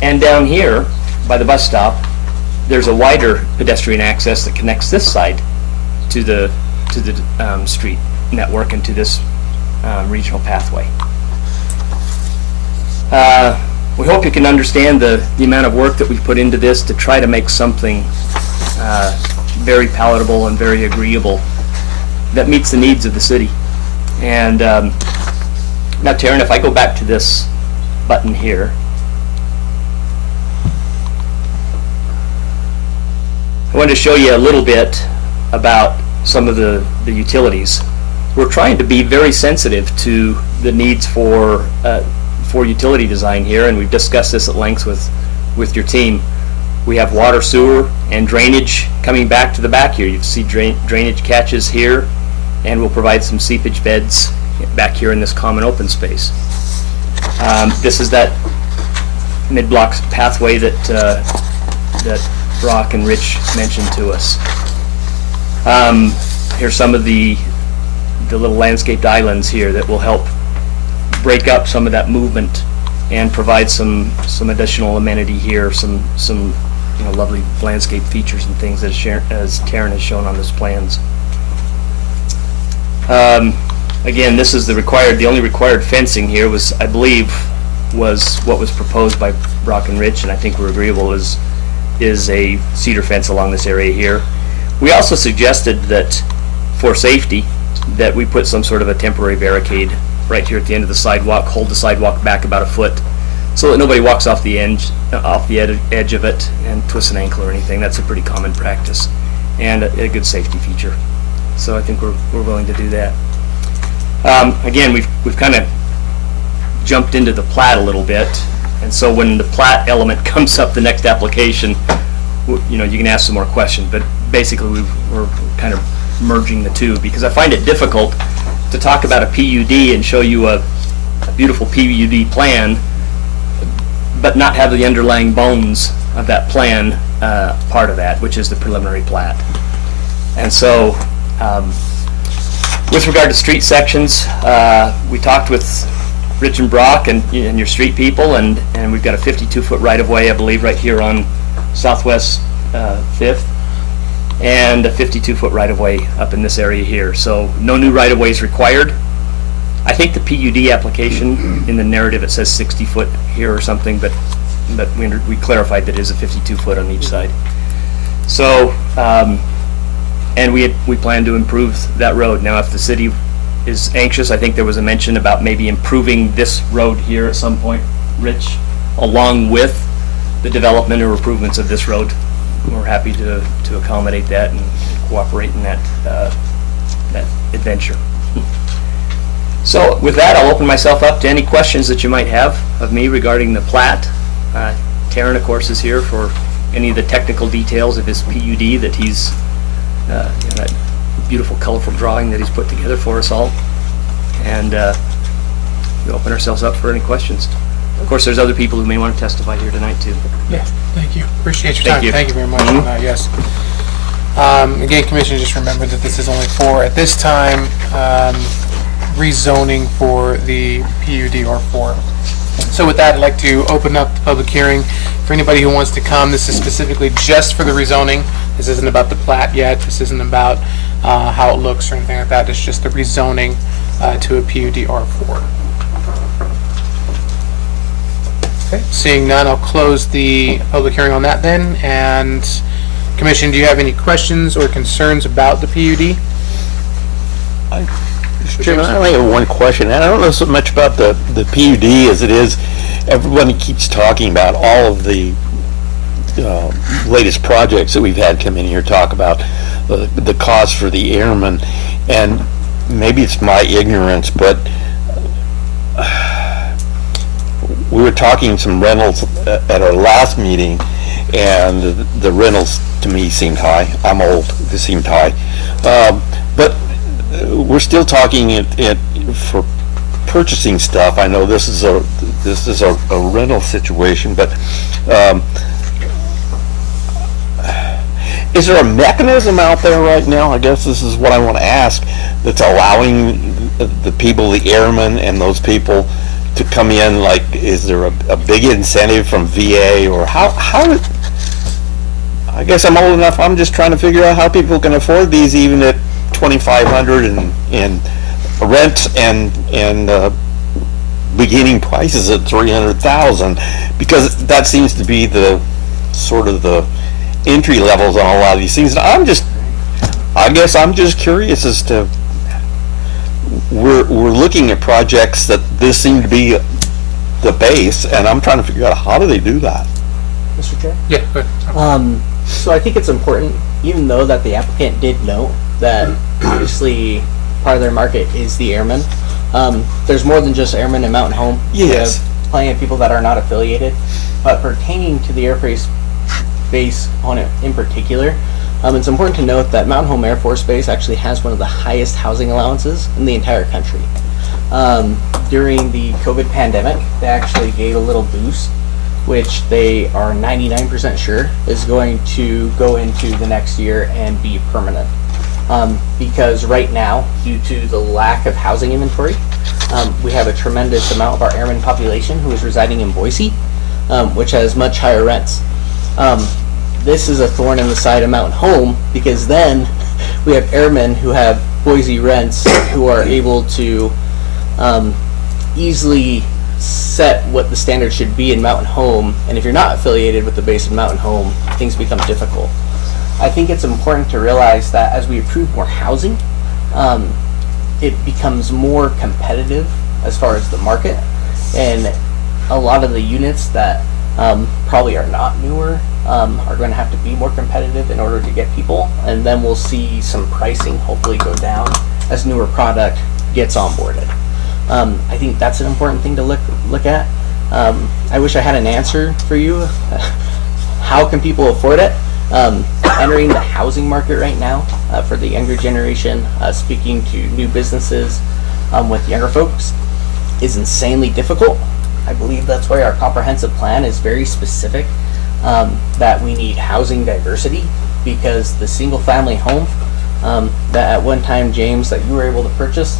And down here by the bus stop, there's a wider pedestrian access that connects this side to the street network and to this regional pathway. We hope you can understand the amount of work that we've put into this to try to make something very palatable and very agreeable that meets the needs of the city. And now, Taryn, if I go back to this button here, I wanted to show you a little bit about some of the utilities. We're trying to be very sensitive to the needs for utility design here, and we've discussed this at length with your team. We have water, sewer, and drainage coming back to the back here. You see drainage catches here, and we'll provide some seepage beds back here in this common open space. This is that mid-block pathway that Brock and Rich mentioned to us. Here's some of the little landscaped islands here that will help break up some of that movement and provide some additional amenity here, some lovely landscape features and things as Taryn has shown on those plans. Again, this is the only required fencing here was, I believe, was what was proposed by Brock and Rich, and I think we're agreeable, is a cedar fence along this area here. We also suggested that for safety that we put some sort of a temporary barricade right here at the end of the sidewalk, hold the sidewalk back about a foot so that nobody walks off the edge of it and twists an ankle or anything. That's a pretty common practice and a good safety feature. So I think we're willing to do that. Again, we've kind of jumped into the plat a little bit, and so when the plat element comes up the next application, you can ask some more questions, but basically we're kind of merging the two because I find it difficult to talk about a PUD and show you a beautiful PUD plan but not have the underlying bones of that plan part of that, which is the preliminary plat. And so with regard to street sections, we talked with Rich and Brock and your street people, and we've got a 52-foot right-of-way, I believe, right here on Southwest 5th, and a 52-foot right-of-way up in this area here. So no new right-of-ways required. I think the PUD application, in the narrative, it says 60-foot here or something, but we clarified that it is a 52-foot on each side. So, and we plan to improve that road. Now, if the city is anxious, I think there was a mention about maybe improving this road here at some point, Rich, along with the development or improvements of this road. We're happy to accommodate that and cooperate in that adventure. So with that, I'll open myself up to any questions that you might have of me regarding the plat. Taryn, of course, is here for any of the technical details of his PUD that he's, that beautiful, colorful drawing that he's put together for us all. And we open ourselves up for any questions. Of course, there's other people who may want to testify here tonight, too. Yeah, thank you. Appreciate your Thank time. you. Thank you very much on that, yes. Again, Commissioner, just remember that this is only for, at this time, rezoning for the PUD R4. So with that, I'd like to open up the public hearing for anybody who wants to come. This is specifically just for the rezoning. This isn't about the plat yet. This isn't about how it looks or anything like that. It's just the rezoning to a PUD R4. Okay, seeing none, I'll close the public hearing on that then. And Commission, do you have any questions or concerns about the PUD? Mr. Chairman, I only have one question, and I don't know so much about the PUD as it is. Everybody keeps talking about all of the latest projects that we've had come in here talk about the cost for the airmen, and maybe it's my ignorance, but we were talking some rentals at our last meeting, and the rentals to me seemed high. I'm old, they seemed high. But we're still talking it for purchasing stuff. I know this is a rental situation, but is there a mechanism out there right now, I guess this is what I want to ask, that's allowing the people, the airmen and those people to come in? Like, is there a big incentive from VA, or how I guess I'm old enough, I'm just trying to figure out how people can afford these even at $2,500 and rent and beginning prices at $300,000, because that seems to be the sort of the entry levels on a lot of these things. And I guess I'm just curious as to, we're looking at projects that this seem to be the base, and I'm trying to figure out how do they do that. Mr. Chair? Yeah, go ahead. So I think it's important, even though that the applicant did note that obviously part of their market is the airmen. There's more than just airmen in Mountain Home. Yes. We have plenty of people that are not affiliated, but pertaining to the Air Force Base component in particular, it's important to note that Mountain Home Air Force Base actually has one of the highest housing allowances in the entire country. During the COVID pandemic, they actually gave a little boost, which they are 99% sure is going to go into the next year and be permanent. Because right now, due to the lack of housing inventory, we have a tremendous amount of our airman population who is residing in Boise, which has much higher rents. This is a thorn in the side of Mountain Home, because then we have airmen who have Boise rents who are able to easily set what the standard should be in Mountain Home, and if you're not affiliated with the base of Mountain Home, things become difficult. I think it's important to realize that as we approve more housing, it becomes more competitive as far as the market, and a lot of the units that probably are not newer are going to have to be more competitive in order to get people, and then we'll see some pricing hopefully go down as newer product gets onboarded. I think that's an important thing to look at. I wish I had an answer for you. How can people afford it? Entering the housing market right now for the younger generation, speaking to new businesses with younger folks, is insanely difficult. I believe that's why our comprehensive plan is very specific, that we need housing diversity, because the single family home that at one time, James, that you were able to purchase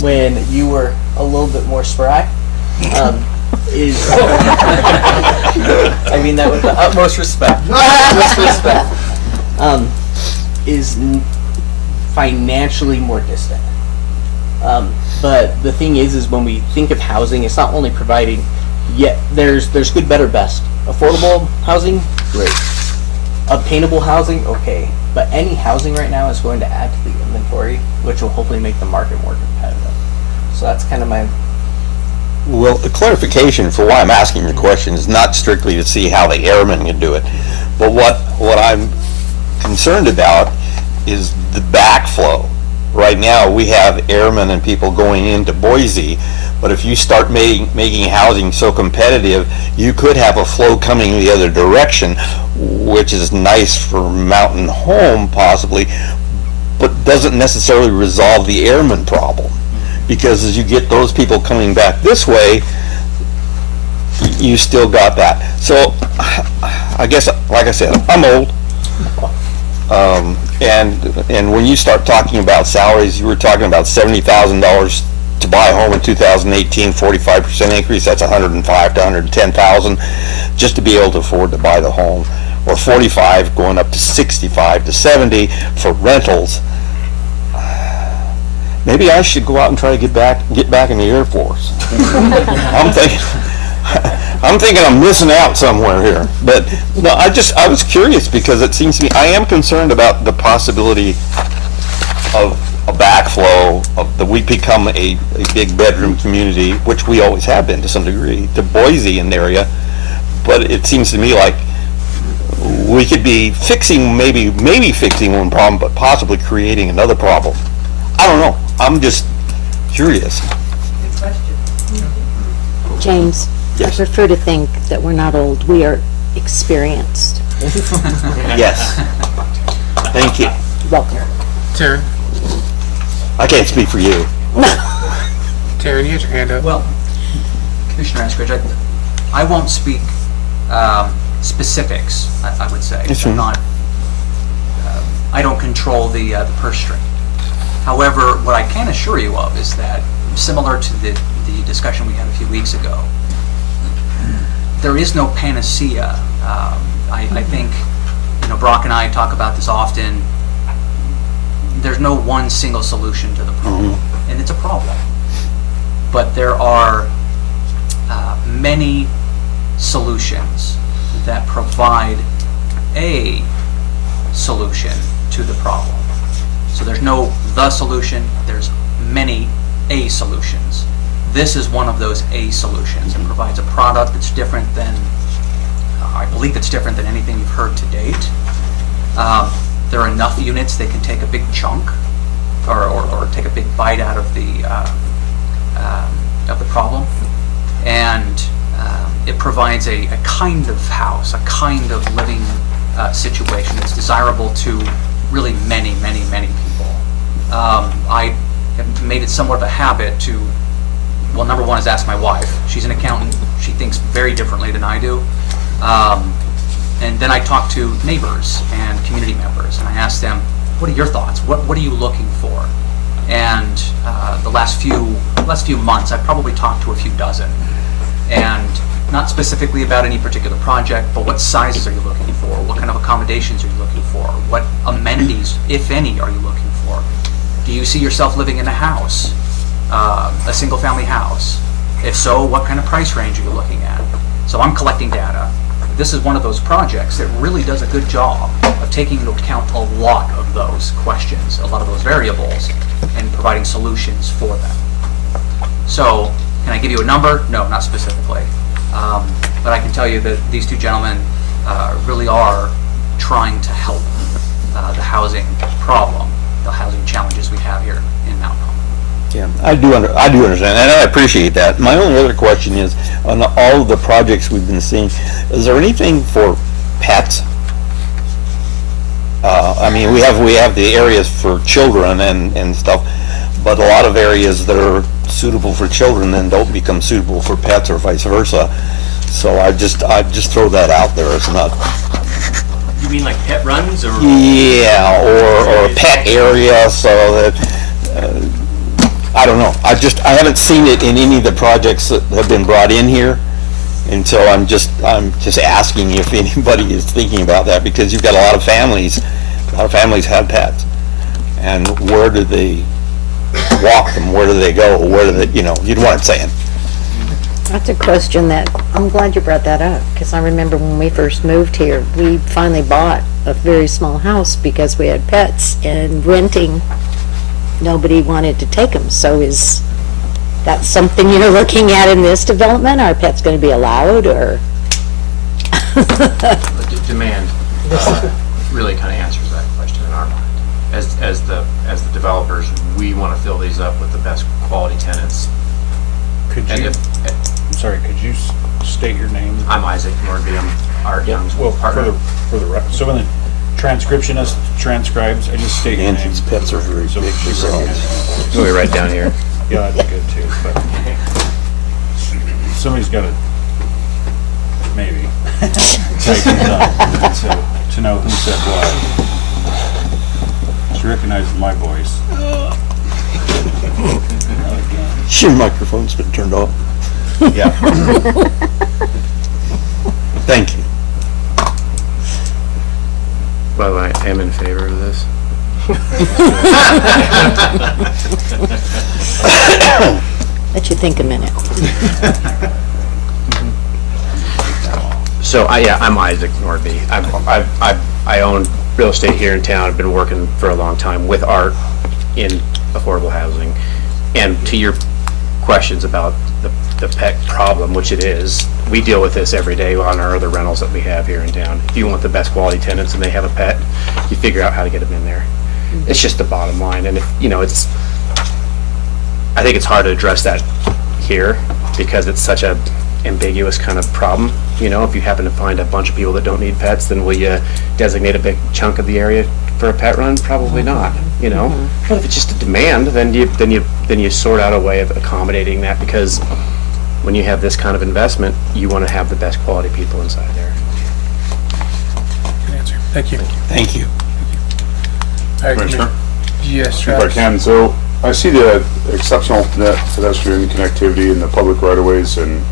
when you were a little bit more spry, is I mean that with the utmost respect. Is financially more distant. But the thing is when we think of housing, it's not only providing, yet there's good, better, best. Affordable housing, great. Obtainable housing, okay. But any housing right now is going to add to the inventory, which will hopefully make the market more competitive. So that's kind of my... Well, the clarification for why I'm asking the question is not strictly to see how the airmen can do it, but what I'm concerned about is the backflow. Right now, we have airmen and people going into Boise, but if you start making housing so competitive, you could have a flow coming the other direction, which is nice for Mountain Home possibly, but doesn't necessarily resolve the airman problem. Because as you get those people coming back this way, you still got that. So I guess, like I said, I'm old. And when you start talking about salaries, you were talking about $70,000 to buy a home in 2018, 45% increase, that's $105,000 to $110,000 just to be able to afford to buy the home. Or 45 going up to 65 to 70 for rentals. Maybe I should go out and try to get back in the Air Force. I'm thinking I'm missing out somewhere here. But no, I was curious because it seems to me I am concerned about the possibility of a backflow of we become a big bedroom community, which we always have been to some degree, to Boise and area. But it seems to me like we could be fixing maybe fixing one problem, but possibly creating another problem. I don't know. I'm just curious. James? I prefer to think that we're not old, we are experienced. Yes. Thank you. Welcome. Taryn, I can't speak for you. Taryn, you had your hand up. Well, Commissioner Eskridge, I won't speak specifics, I would say. Yes, sir. I'm not, I don't control the purse string. However, what I can assure you of is that, similar to the discussion we had a few weeks ago, there is no panacea. I think, Brock and I talk about this often. There's no one single solution to the problem, and it's a problem. But there are many solutions that provide a solution to the problem. So there's no the solution, there's many A solutions. This is one of those A solutions. It provides a product that's different than, I believe it's different than anything you've heard to date. There are enough units that can take a big chunk or take a big bite out of the problem. And it provides a kind of house, a kind of living situation that's desirable to really many, many, many people. I have made it somewhat of a habit to, well, number one is ask my wife. She's an accountant. She thinks very differently than I do. And then I talk to neighbors and community members, and I ask them, what are your thoughts? What are you looking for? And the last few months, I've probably talked to a few dozen. And not specifically about any particular project, but what sizes are you looking for? What kind of accommodations are you looking for? What amenities, if any, are you looking for? Do you see yourself living in a house, a single-family house? If so, what kind of price range are you looking at? So I'm collecting data. This is one of those projects that really does a good job of taking into account a lot of those questions, a lot of those variables, and providing solutions for them. So, can I give you a number? No, not specifically. But I can tell you that these two gentlemen really are trying to help the housing problem, the housing challenges we have here in Mount Palm. Yeah, I do understand, and I appreciate that. My only other question is, on all of the projects we've been seeing, is there anything for pets? I mean, we have the areas for children and stuff, but a lot of areas that are suitable for children then don't become suitable for pets or vice versa. So I just throw that out there. It's not. You mean like pet runs or? Yeah, or a pet area, so that. I don't know. I haven't seen it in any of the projects that have been brought in here, and so I'm just asking if anybody is thinking about that, because you've got a lot of families have pets, and where do they walk them? Where do they go? Where do they, you know what I'm saying? That's a question that, I'm glad you brought that up, because I remember when we first moved here, we finally bought a very small house because we had pets, and renting, nobody wanted to take them. So is that something you're looking at in this development? Are pets going to be allowed, or? The demand really kind of answers that question in our mind. As the developers, we want to fill these up with the best quality tenants. Could you, I'm sorry, could you state your name? I'm Isaac Nordby. I'm Art Young's Well, partner. for the so when the transcriptionist transcribes, I just state your name. Nancy's pets are very So big she besides. recognizes Go right down here. it. Yeah, that'd be good too, but somebody's got to, maybe, type it up to know who said what. She recognizes my voice. Your microphone's been turned off. Yeah. Thank you. By the way, I am in favor of this. Let you think a minute. So, I'm Isaac Nordby. I own real estate here in town. I've been working for a long time with Art in affordable housing. And to your questions about the pet problem, which it is, we deal with this every day on our other rentals that we have here in town. If you want the best quality tenants and they have a pet, you figure out how to get them in there. It's just the bottom line. And if, I think it's hard to address that here because it's such a ambiguous kind of problem. You know, if you happen to find a bunch of people that don't need pets, then will you designate a big chunk of the area for a pet run? Probably not, you know? But if it's just a demand, then you sort out a way of accommodating that, because when you have this kind of investment, you want to have the best quality people inside there. Good answer. Thank you. Thank you. All right, Commissioner? Yes, If I Travis. can, so I see the exceptional net pedestrian connectivity in the public right-of-ways, and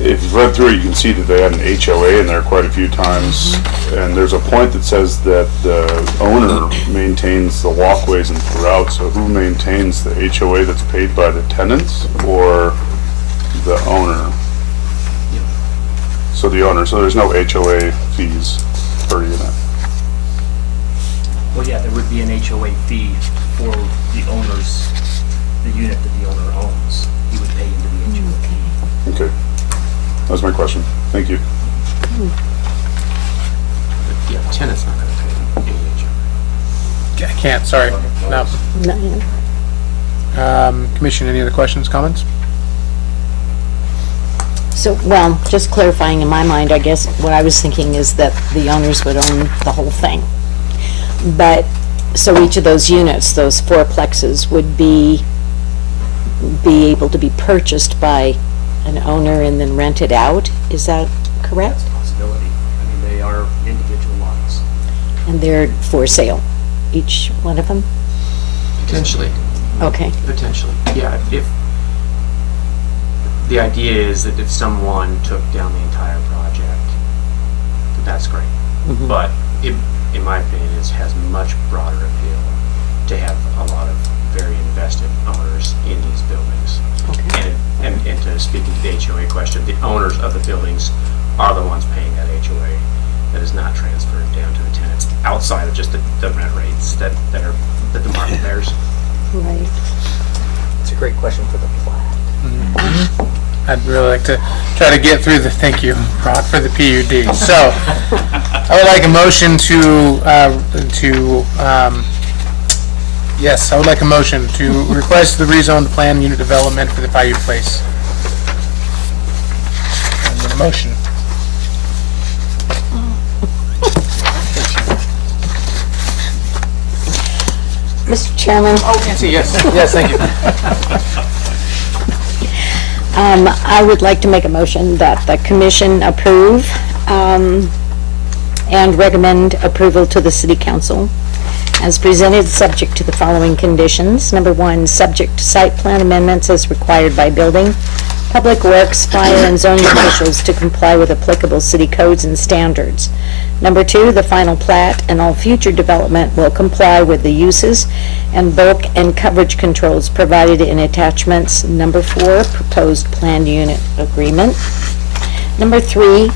if you've read through it, you can see that they had an HOA in there quite a few times, and there's a point that says that the owner maintains the walkways and throughout, so who maintains the HOA that's paid by the tenants or the owner? So the owner, so there's no HOA fees per unit? Well, yeah, there would be an HOA fee for the owners, the unit that the owner owns. He would pay into the HOA. Okay, that's my question. Thank you. Yeah, the tenant's not gonna pay any HOA. I can't, sorry. No. No. Commission, any other questions, comments? So, well, just clarifying in my mind, I guess what I was thinking is that the owners would own the whole thing. But, so each of those units, those fourplexes, would be able to be purchased by an owner and then rented out? Is that correct? That's a possibility. I mean, they are individual lots. And they're for sale, each one of them? Potentially. Okay. Potentially, yeah. If the idea is that if someone took down the entire project, that's great. But in my opinion, it has much broader appeal to have a lot of very invested owners in these buildings. Okay. And to speak to the HOA question, the owners of the buildings are the ones paying that HOA. That is not transferred down to the tenants outside of just the rent rates that the market bears. Right. It's a great question for the Plaque. I'd really like to try to get through the, thank you, Brock, for the PUD. So, I would like a motion yes, I would like a motion to request the rezone plan unit development for the Paiute Place. I need a motion. Mr. Chairman? Oh, Nancy, yes, yes, thank you. I would like to make a motion that the commission approve and recommend approval to the city council as presented, subject to the following conditions. Number one, subject to site plan amendments as required by building, public works, fire, and zoning officials to comply with applicable city codes and standards. Number two, the final plat and all future development will comply with the uses and bulk and coverage controls provided in attachments. Number four, proposed planned unit agreement. Number three,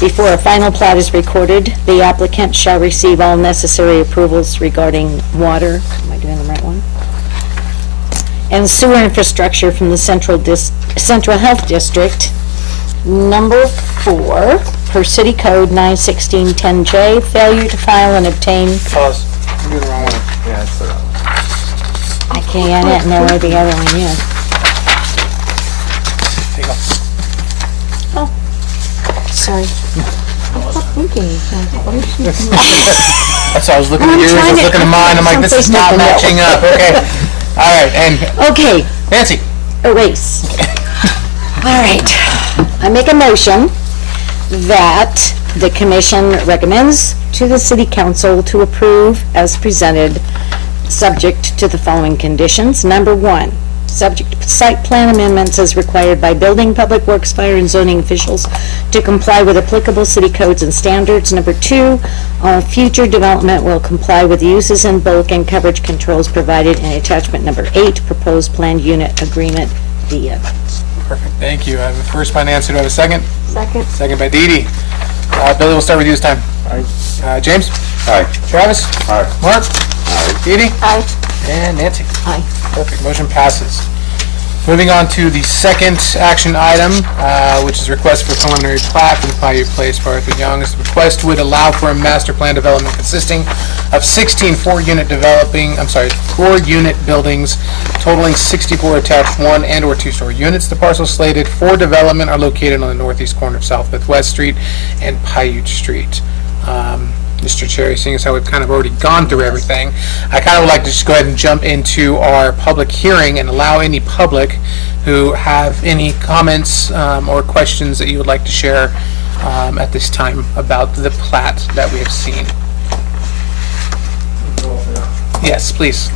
before a final plat is recorded, the applicant shall receive all necessary approvals regarding water, am I doing the right one? And sewer infrastructure from the Central Health District. Number four, per City Code 91610J, failure to file and obtain. Pause. I'm doing the wrong one. Yeah, that's the I can't know where the other one is. Take off. Oh, sorry. That's why I was looking at I'm yours, I trying was to- looking at mine, I'm like, this is not someplace matching up, okay. All right, and Okay, Nancy, erase. All right. I make a motion that the commission recommends to the city council to approve as presented, subject to the following conditions. Number one, subject to site plan amendments as required by building, public works, fire, and zoning officials to comply with applicable city codes and standards. Number two, all future development will comply with uses in bulk and coverage controls provided in attachment number 8, proposed planned unit agreement via. perfect, thank you. I have a first by Nancy, do I have a second? Second. Second by Dee Dee. Billy, we'll start with you this time. James? Aye. Travis? Aye. Mark? Dee Dee? Aye. And Nancy. Aye. Perfect, motion passes. Moving on to the second action item, which is request for preliminary plat for the Paiute Place, Bartha Young. This request would allow for a master plan development consisting of 16 4-unit buildings totaling 64 attached 1 and or 2-story units. The parcels slated for development are located on the northeast corner of South Fifth West Street and Paiute Street. Mr. Chair, seeing as how we've kind of already gone through everything, I kind of would like to just go ahead and jump into our public hearing and allow any public who have any comments or questions that you would like to share at this time about the plat that we have seen. Yes, please.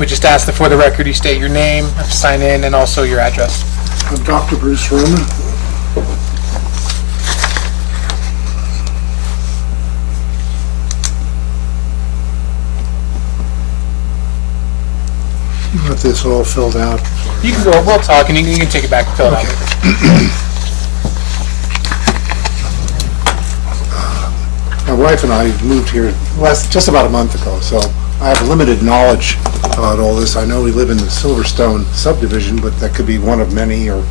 We just ask that for the record you state your name, sign in, and also your address. I'm Dr. Bruce Roman. You want this all filled out? You can go, we'll talk, and you can take it back and fill it out. My wife and I moved here just about a month ago, so I have limited knowledge about all this. I know we live in the Silverstone subdivision, but that could be one of many or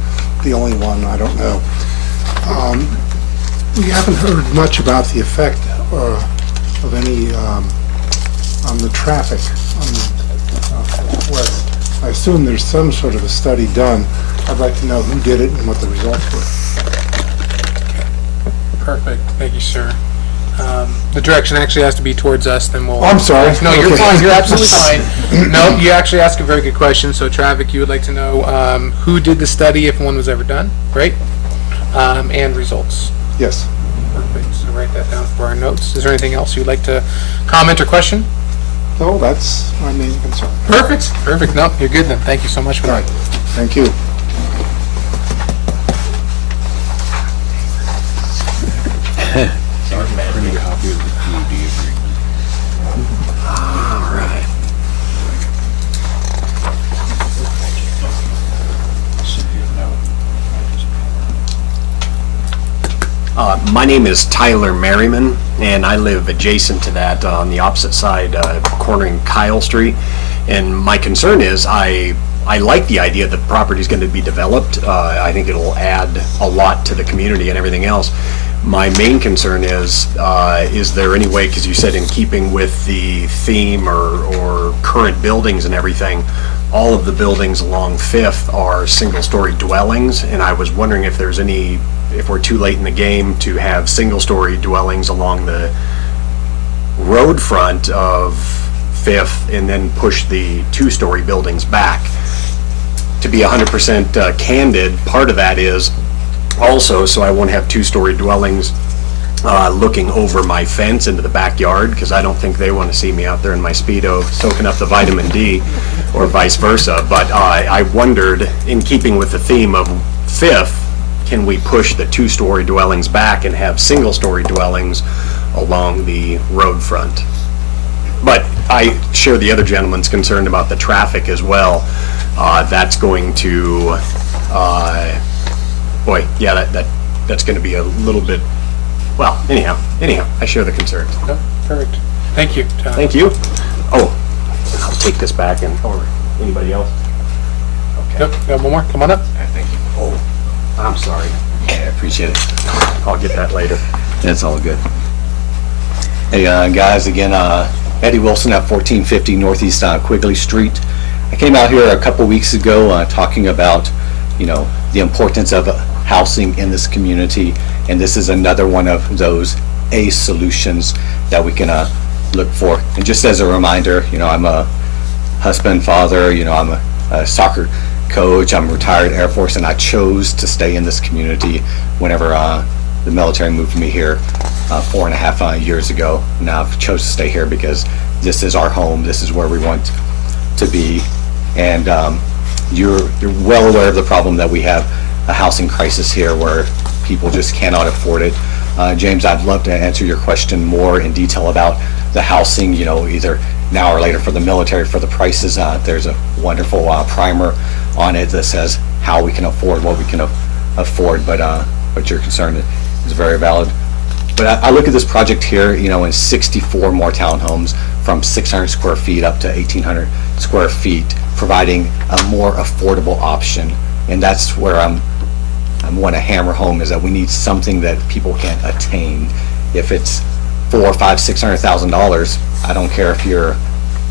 the only one, I don't know. We haven't heard much about the effect of any on the traffic on west. I assume there's some sort of a study done. I'd like to know who did it and what the results were. Perfect, thank you, sir. The direction actually has to be towards us, then we'll... Oh, I'm sorry. No, you're Okay. fine, you're absolutely fine. No, you actually asked a very good question. So traffic, you would like to know who did the study, if one was ever done, right? And results. Yes. Perfect, so write that down for our notes. Is there anything else you'd like to comment or question? No, that's my main concern. Perfect, perfect. No, you're good then. Thank you so much for All that. right. Thank you. Bring a copy of the PUD agreement. All right. Send you a note. My name is Tyler Merriman, and I live adjacent to that on the opposite side, cornering Kyle Street. And my concern is I like the idea that the property is going to be developed. I think it'll add a lot to the community and everything else. My main concern is there any way, because you said in keeping with the theme or current buildings and everything, all of the buildings along Fifth are single-story dwellings, and I was wondering if there's any, if we're too late in the game to have single-story dwellings along the road front of Fifth and then push the 2-story buildings back. To be 100% candid, part of that is also so I won't have 2-story dwellings looking over my fence into the backyard, because I don't think they want to see me out there in my Speedo soaking up the vitamin D, or vice versa. But I wondered, in keeping with the theme of Fifth, can we push the 2-story dwellings back and have single-story dwellings along the road front? But I share the other gentleman's concern about the traffic as well. That's going to, that's going to be a little bit, well, anyhow, I share the concerns. No, perfect. Thank you, John. Thank you. Oh, I'll take this back or anybody else? Okay. Yep, got one more. Come on up. Thank you. Oh, I'm sorry. Yeah, I appreciate it. I'll get that later. That's all good. Hey, guys, again, Eddie Wilson at 1450 Northeast Quigley Street. I came out here a couple weeks ago talking about, the importance of housing in this community, and this is another one of those solutions that we can look for. And just as a reminder, I'm a husband, father, I'm a soccer coach, I'm a retired Air Force, and I chose to stay in this community whenever the military moved me here 4.5 years ago. Now I've chose to stay here because this is our home, this is where we want to be. And you're well aware of the problem that we have, a housing crisis here where people just cannot afford it. James, I'd love to answer your question more in detail about the housing, either now or later for the military, for the prices. There's a wonderful primer on it that says how we can afford what we can afford, but your concern is very valid. But I look at this project here, in 64 more townhomes from 600 square feet up to 1,800 square feet, providing a more affordable option. And that's where I want to hammer home, is that we need something that people can attain. If it's $400,000, $500,000, $600,000, I don't care if you're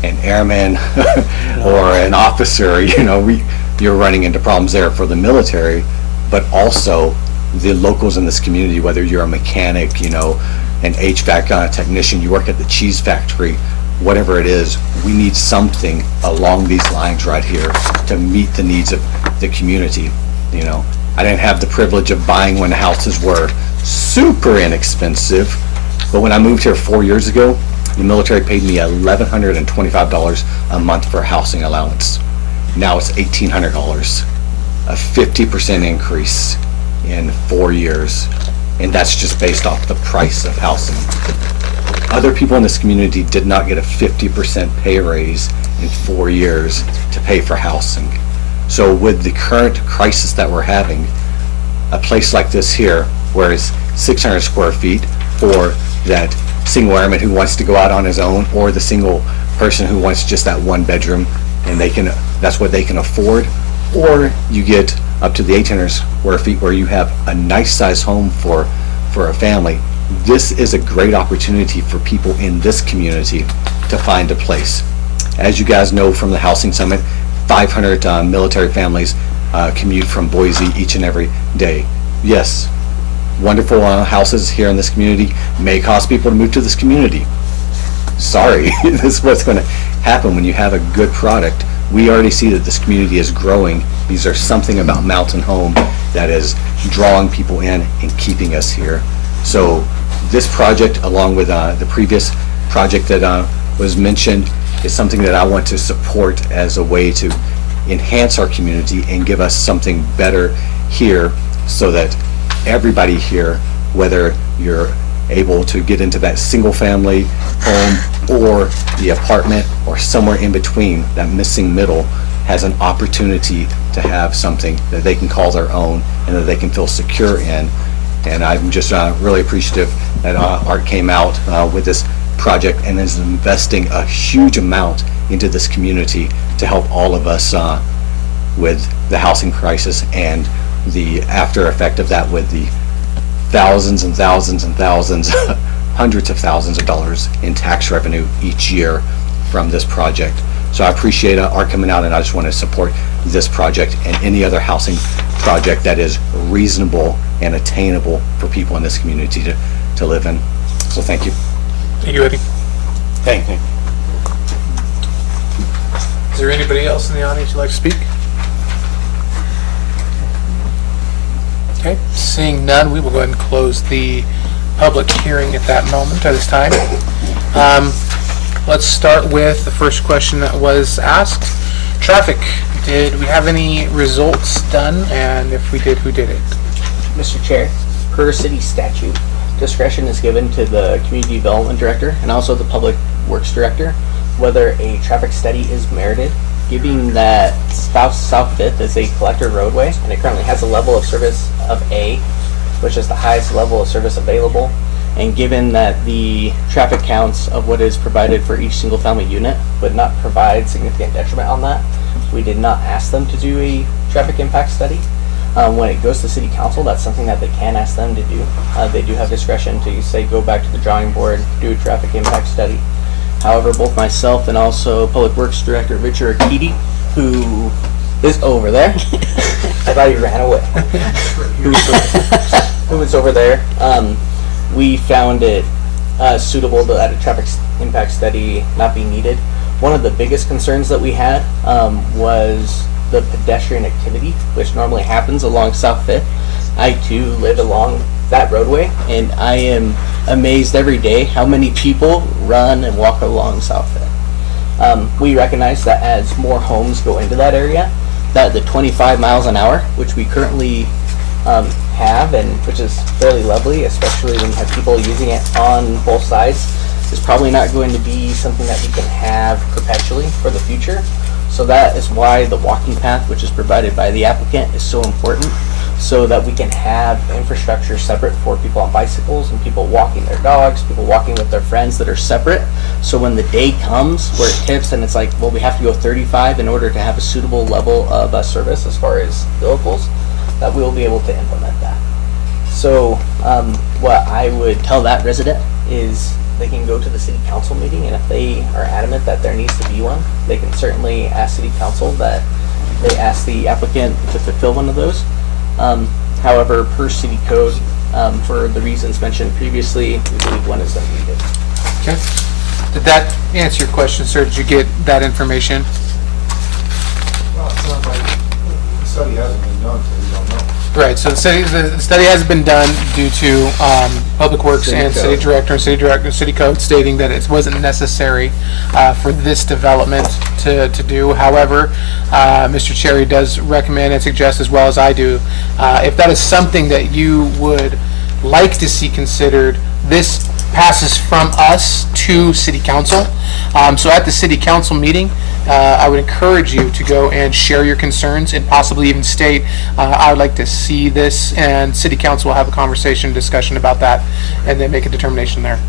an airman or an officer, you're running into problems there for the military, but also the locals in this community, whether you're a mechanic, an HVAC technician, you work at the cheese factory, whatever it is, we need something along these lines right here to meet the needs of the community. I didn't have the privilege of buying when the houses were super inexpensive, but when I moved here 4 years ago, the military paid me $1,125 a month for housing allowance. Now it's $1,800, a 50% increase in 4 years, and that's just based off the price of housing. Other people in this community did not get a 50% pay raise in 4 years to pay for housing. So with the current crisis that we're having, a place like this here, where it's 600 square feet for that single airman who wants to go out on his own, or the single person who wants just that one bedroom, and that's what they can afford, or you get up to the 800 square feet where you have a nice size home for a family. This is a great opportunity for people in this community to find a place. As you guys know from the Housing Summit, 500 military families commute from Boise each and every day. Yes, wonderful houses here in this community may cause people to move to this community. Sorry, this is what's going to happen when you have a good product. We already see that this community is growing. These are something about Mountain Home that is drawing people in and keeping us here. So this project, along with the previous project that was mentioned, is something that I want to support as a way to enhance our community and give us something better here, so that everybody here, whether you're able to get into that single family home or the apartment or somewhere in between, that missing middle, has an opportunity to have something that they can call their own and that they can feel secure in. And I'm just really appreciative that Art came out with this project and is investing a huge amount into this community to help all of us with the housing crisis and the after effect of that, with the thousands and thousands and thousands, hundreds of thousands of dollars in tax revenue each year from this project. So I appreciate Art coming out, and I just want to support this project and any other housing project that is reasonable and attainable for people in this community to live in. So thank you. Thank you, Eddie. Thank you. Is there anybody else in the audience who'd like to speak? Okay, seeing none, we will go ahead and close the public hearing at that moment, at this time. Let's start with the first question that was asked. Traffic, did we have any results done? And if we did, who did it? Mr. Chair, per city statute, discretion is given to the Community Development Director and also the Public Works Director whether a traffic study is merited. Given that South Fifth is a collector roadway and it currently has a level of service of A, which is the highest level of service available, and given that the traffic counts of what is provided for each single family unit would not provide significant detriment on that, we did not ask them to do a traffic impact study. When it goes to City Council, that's something that they can ask them to do. They do have discretion to say go back to the drawing board, do a traffic impact study. However, both myself and also Public Works Director Richard Akiti, who is over there, I thought he ran away, who was over there, we found it suitable that a traffic impact study not be needed. One of the biggest concerns that we had was the pedestrian activity, which normally happens along South Fifth. I too live along that roadway, and I am amazed every day how many people run and walk along South Fifth. We recognize that as more homes go into that area, that the 25 miles an hour, which we currently have, and which is fairly lovely, especially when you have people using it on both sides, is probably not going to be something that we can have perpetually for the future. So that is why the walking path, which is provided by the applicant, is so important. so that we can have infrastructure separate for people on bicycles and people walking their dogs, people walking with their friends that are separate. So when the day comes where it tips and it's like, well, we have to go 35 in order to have a suitable level of service as far as vehicles, that we will be able to implement that. So what I would tell that resident is they can go to the city council meeting, and if they are adamant that there needs to be one, they can certainly ask city council that they ask the applicant to fulfill one of those. However, per city code, for the reasons mentioned previously, we believe one is unneeded. Okay. Did that answer your question, sir? Did you get that information? Well, it sounds like the study hasn't been done, so we don't know. Right, so the study hasn't been done due to Public Works and City Director and City Code stating that it wasn't necessary for this development to do. However, Mr. Cherry does recommend and suggest, as well as I do, if that is something that you would like to see considered, this passes from us to City Council. So at the City Council meeting, I would encourage you to go and share your concerns and possibly even state, I would like to see this, and City Council will have a conversation, discussion about that, and then make a determination there.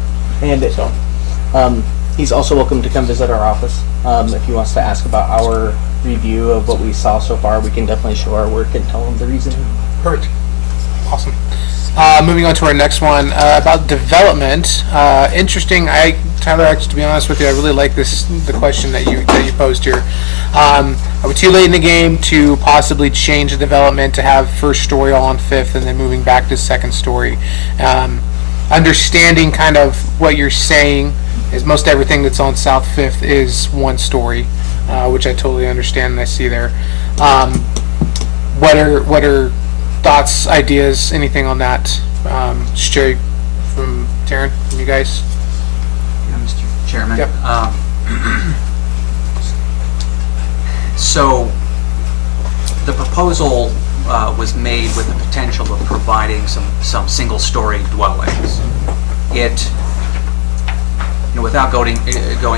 And he's also welcome to come visit our office. If he wants to ask about our review of what we saw so far, we can definitely show our work and tell him the reasoning. Perfect. Awesome. Moving on to our next one, about development. Interesting. Tyler, actually, to be honest with you, I really like the question that you posed here. Are we too late in the game to possibly change the development to have first story all on Fifth and then moving back to second story? Understanding kind of what you're saying is most everything that's on South Fifth is one story, which I totally understand and I see there. What are thoughts, ideas, anything on that? Jerry, from Taryn, from you guys? Yeah, Mr. Chairman. Yep. So the proposal was made with the potential of providing some single-story dwellings. It, without going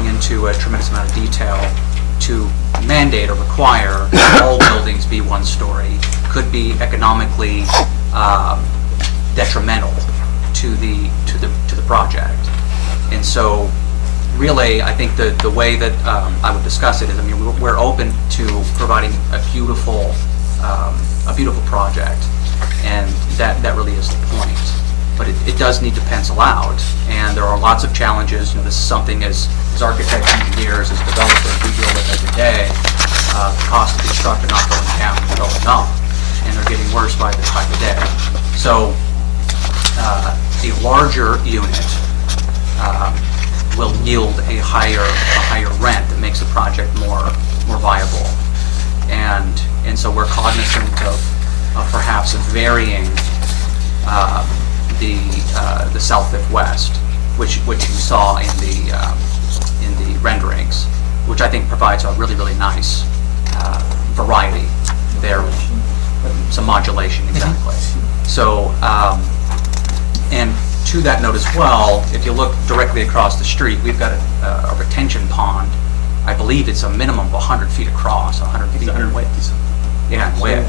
into a tremendous amount of detail, to mandate or require all buildings be one story could be economically detrimental to the project. And so really, I think the way that I would discuss it is, we're open to providing a beautiful project, and that really is the point. But it does need to pencil out, and there are lots of challenges. This is something as architects, engineers, as developers, we deal with every day. The cost of construction not going down, but going up, and they're getting worse by the day. So a larger unit will yield a higher rent that makes the project more viable, and so we're cognizant of perhaps varying the South Fifth West, which you saw in the renderings, which I think provides a really nice variety there, some modulation, exactly. So, and to that note as well, if you look directly across the street, we've got a retention pond. I believe it's a minimum of 100 feet across, 100 feet in width. Yeah, in width.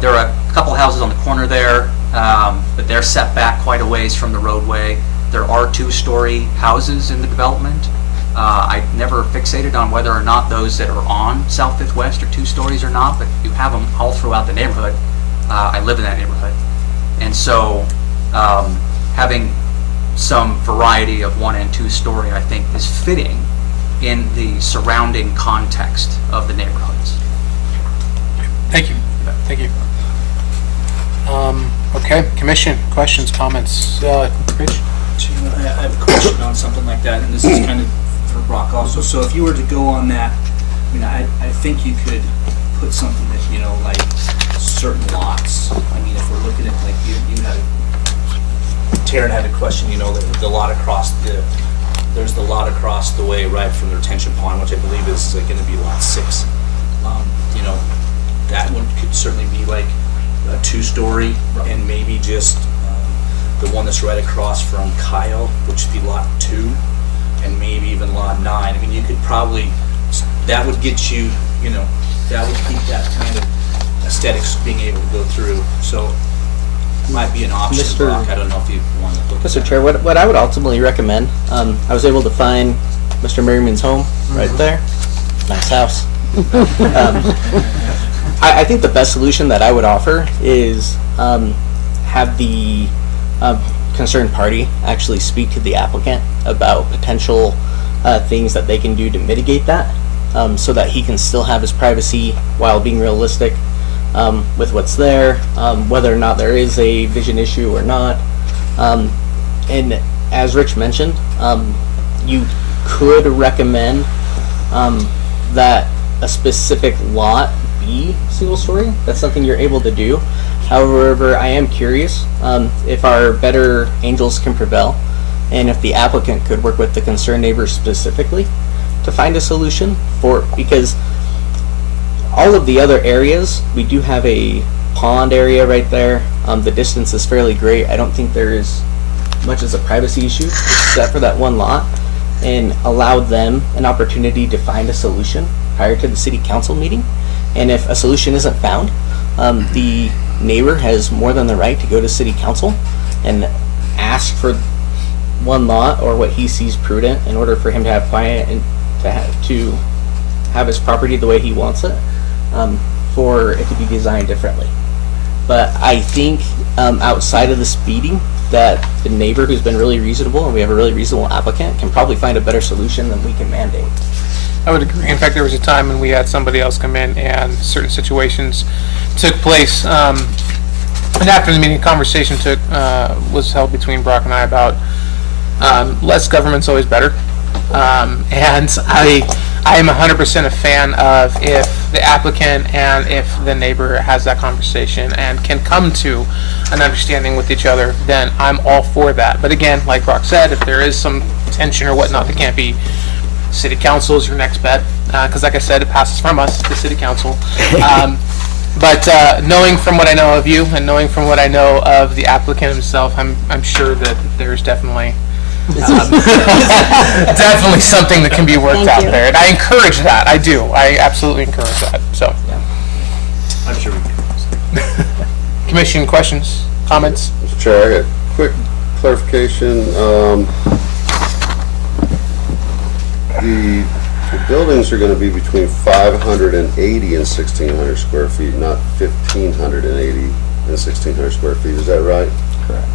There are a couple houses on the corner there, but they're set back quite a ways from the roadway. There are two-story houses in the development. I never fixated on whether or not those that are on South Fifth West are 2 stories or not, but you have them all throughout the neighborhood. I live in that neighborhood. And so having some variety of 1 and 2 story, I think, is fitting in the surrounding context of the neighborhoods. Thank you. Thank you. Okay, commission, questions, comments? Rich? I have a question on something like that, and this is kind of for Brock also. So if you were to go on that, I think you could put something that, like certain lots. If we're looking at, like, you had Taryn had a question, the lot across there's the lot across the way, right, from the retention pond, which I believe is going to be lot 6. That one could certainly be like a 2-story, and maybe just the one that's right across from Kyle, which would be lot 2, and maybe even lot 9. You could probably, that would get you, that would keep that kind of aesthetics being able to go through, so might be an option, Mr. Brock. I don't know if you want to look at Mr. that. Chair, what I would ultimately recommend, I was able to find Mr. Merriman's home right there. Nice house. I think the best solution that I would offer is have the concerned party actually speak to the applicant about potential things that they can do to mitigate that, so that he can still have his privacy while being realistic with what's there, whether or not there is a vision issue or not. And as Rich mentioned, you could recommend that a specific lot be single story. That's something you're able to do. However, I am curious if our better angels can prevail, and if the applicant could work with the concerned neighbors specifically to find a solution for, because all of the other areas, we do have a pond area right there. The distance is fairly great. I don't think there is much as a privacy issue except for that one lot, and allow them an opportunity to find a solution prior to the city council meeting. And if a solution isn't found, the neighbor has more than the right to go to city council and ask for one lot or what he sees prudent in order for him to have quiet and to have his property the way he wants it, for it to be designed differently. But I think outside of the speeding, that the neighbor who's been really reasonable, and we have a really reasonable applicant, can probably find a better solution than we can mandate. I would agree. In fact, there was a time when we had somebody else come in and certain situations took place. And after the meeting, a conversation was held between Brock and I about less government's always better. And I am 100% a fan of if the applicant and if the neighbor has that conversation and can come to an understanding with each other, then I'm all for that. But again, like Brock said, if there is some tension or whatnot, that can't be. City council is your next bet, because like I said, it passes from us to city council. But knowing from what I know of you and knowing from what I know of the applicant himself, I'm sure that there's definitely definitely something that can be worked Thank out you. there, and I encourage that. I do. I absolutely encourage that. So, I'm sure we can. commission questions, comments. Mr. Chair, I got a quick clarification. The buildings are going to be between 580 and 1,600 square feet, not 1,580 and 1,600 square feet. Is that right? Correct.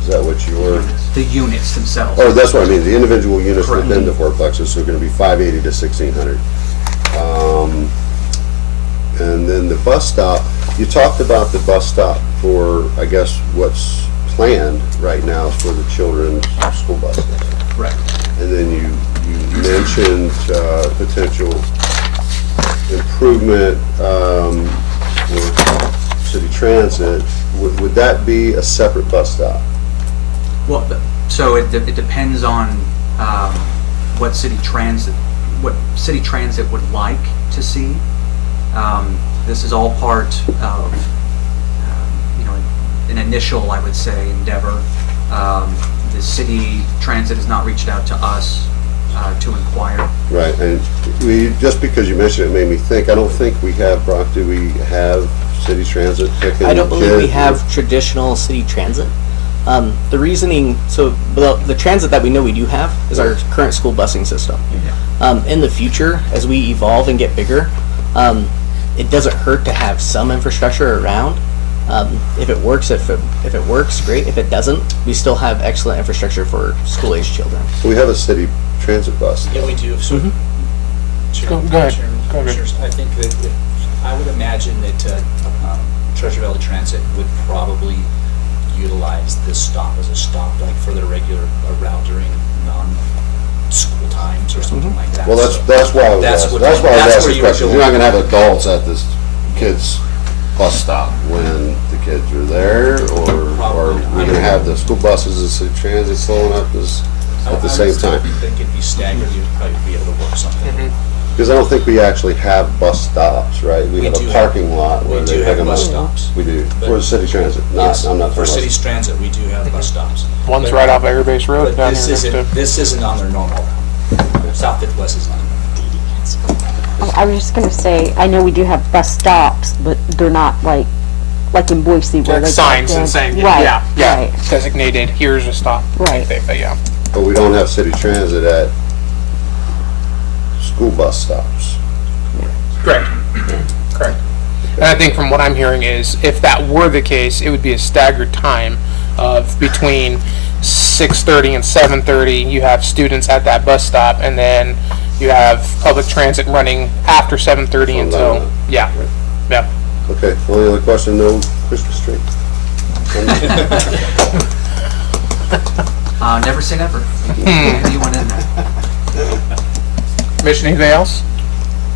Is that what you were? The units themselves. Oh, that's what I mean. The individual units Correct. within the fourplexes are going to be 580 to 1,600. And then the bus stop, you talked about the bus stop for, I guess, what's planned right now is for the children's school buses. Correct. And then you mentioned potential improvement with city transit. Would that be a separate bus stop? Well, so it depends on what city transit would like to see. This is all part of an initial, I would say, endeavor. The city transit has not reached out to us to inquire. Right, and just because you mentioned it made me think, I don't think we have, Brock, do we have city transit picking I don't believe we kids? have traditional city transit. The reasoning, so the transit that we know we do have is our current school busing system. In the future, as we evolve and get bigger, it doesn't hurt to have some infrastructure around. If it works, if it works, great. If it doesn't, we still have excellent infrastructure for school-aged children. We have a city transit bus. Yeah, we do. So, Go ahead. Chairman, Go ahead. Commissioners, I think that I would imagine that Treasure Valley Transit would probably utilize this stop as a stop, like for their regular route during non-school times or something like that. Well, that's why I was asking. That's why I was asking questions. You're not going to have adults at this kids' bus stop when the kids are there, or we're going to have the school buses and city transit slowing up at the same time. I think it'd be staggered. You'd probably be able to work something. Because I don't think we actually have bus stops, right? We have a parking lot where they pick them up. We do have bus stops. We do. For the city transit. Yes, I'm not for talking city's transit, we do have bus stops. One's right off Air Base Road But down here next to. this isn't on their normal route. South Midwest is not. I was just gonna say, I know we do have bus stops, but they're not like in Boise where Like they signs got and them. saying, Right, yeah, right. designated, here's a stop. Right. But yeah. But we don't have city transit at school bus stops. Correct. Correct. And I think from what I'm hearing is, if that were the case, it would be a staggered time of between 6:30 and 7:30. You have students at that bus stop, and then you have public transit running after 7:30 until, yeah. Okay, only other question, no Christmas tree? Never say never. Anyone in there? Commissioner, anything else?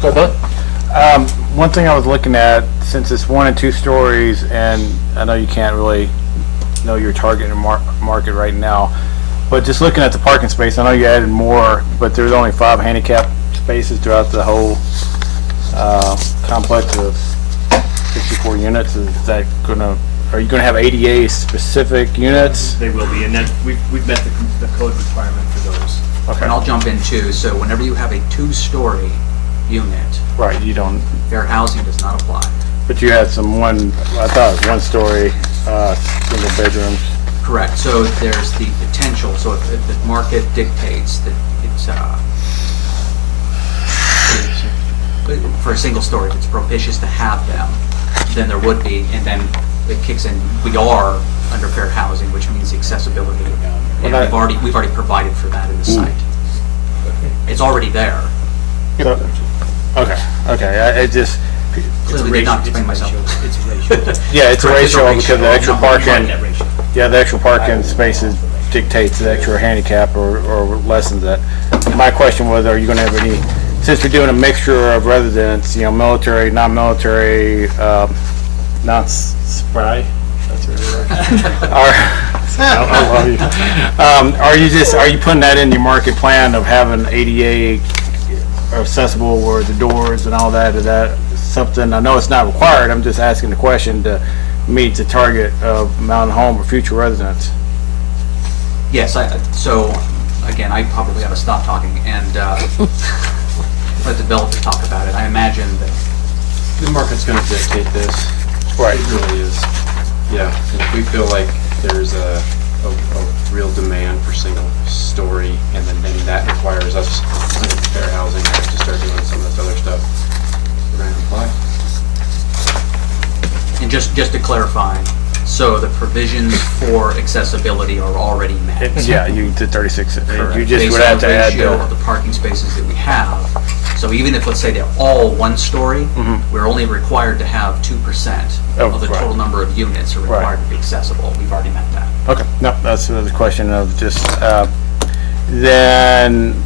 Go ahead. One thing I was looking at, since it's 1 and 2 stories, and I know you can't really know your target market right now, but just looking at the parking space, I know you added more, but there's only 5 handicap spaces throughout the whole complex of 64 units. Is that are you gonna have ADA specific units? They will be, and then we've met the code requirement for those. And I'll jump in too. So whenever you have a 2-story unit, Right, you don't, fair housing does not apply. but you had some I thought it was 1-story, single bedrooms. Correct. So there's the potential. So if the market dictates that it's for a single story, if it's propitious to have them, then there would be, and then it kicks in. We are under fair housing, which means accessibility, and we've already provided for that in the site. It's already there. Okay, it just. Clearly did not explain myself. It's a ratio. Yeah, it's a Correct, ratio because the extra parking, That ratio. yeah, the extra parking spaces dictates the extra handicap or lessens that. My question was, are you gonna have any, since we're doing a mixture of residents, military, non-military, non-spry? That's right. I love you. Are you putting that in your market plan of having ADA accessible or the doors and all that? Is that something, I know it's not required, I'm just asking the question to meet the target of Mountain Home or future residents? Yes, so again, I probably ought to stop talking and let the developers talk about it. I imagine that The market's gonna dictate this. Right. It really is. Yeah, and if we feel like there's a real demand for single story, and then that requires us under fair housing to start doing some of this other stuff, we're gonna comply. And just to clarify, so the provisions for accessibility are already met. Yeah, you did 36, Correct. you just Based would on have the to add ratio of the parking spaces that we have. So even if, let's say, they're all 1-story, we're only required to have 2% of the total number of units are required to be accessible. We've already met that. Okay, no, that's the question of just, then,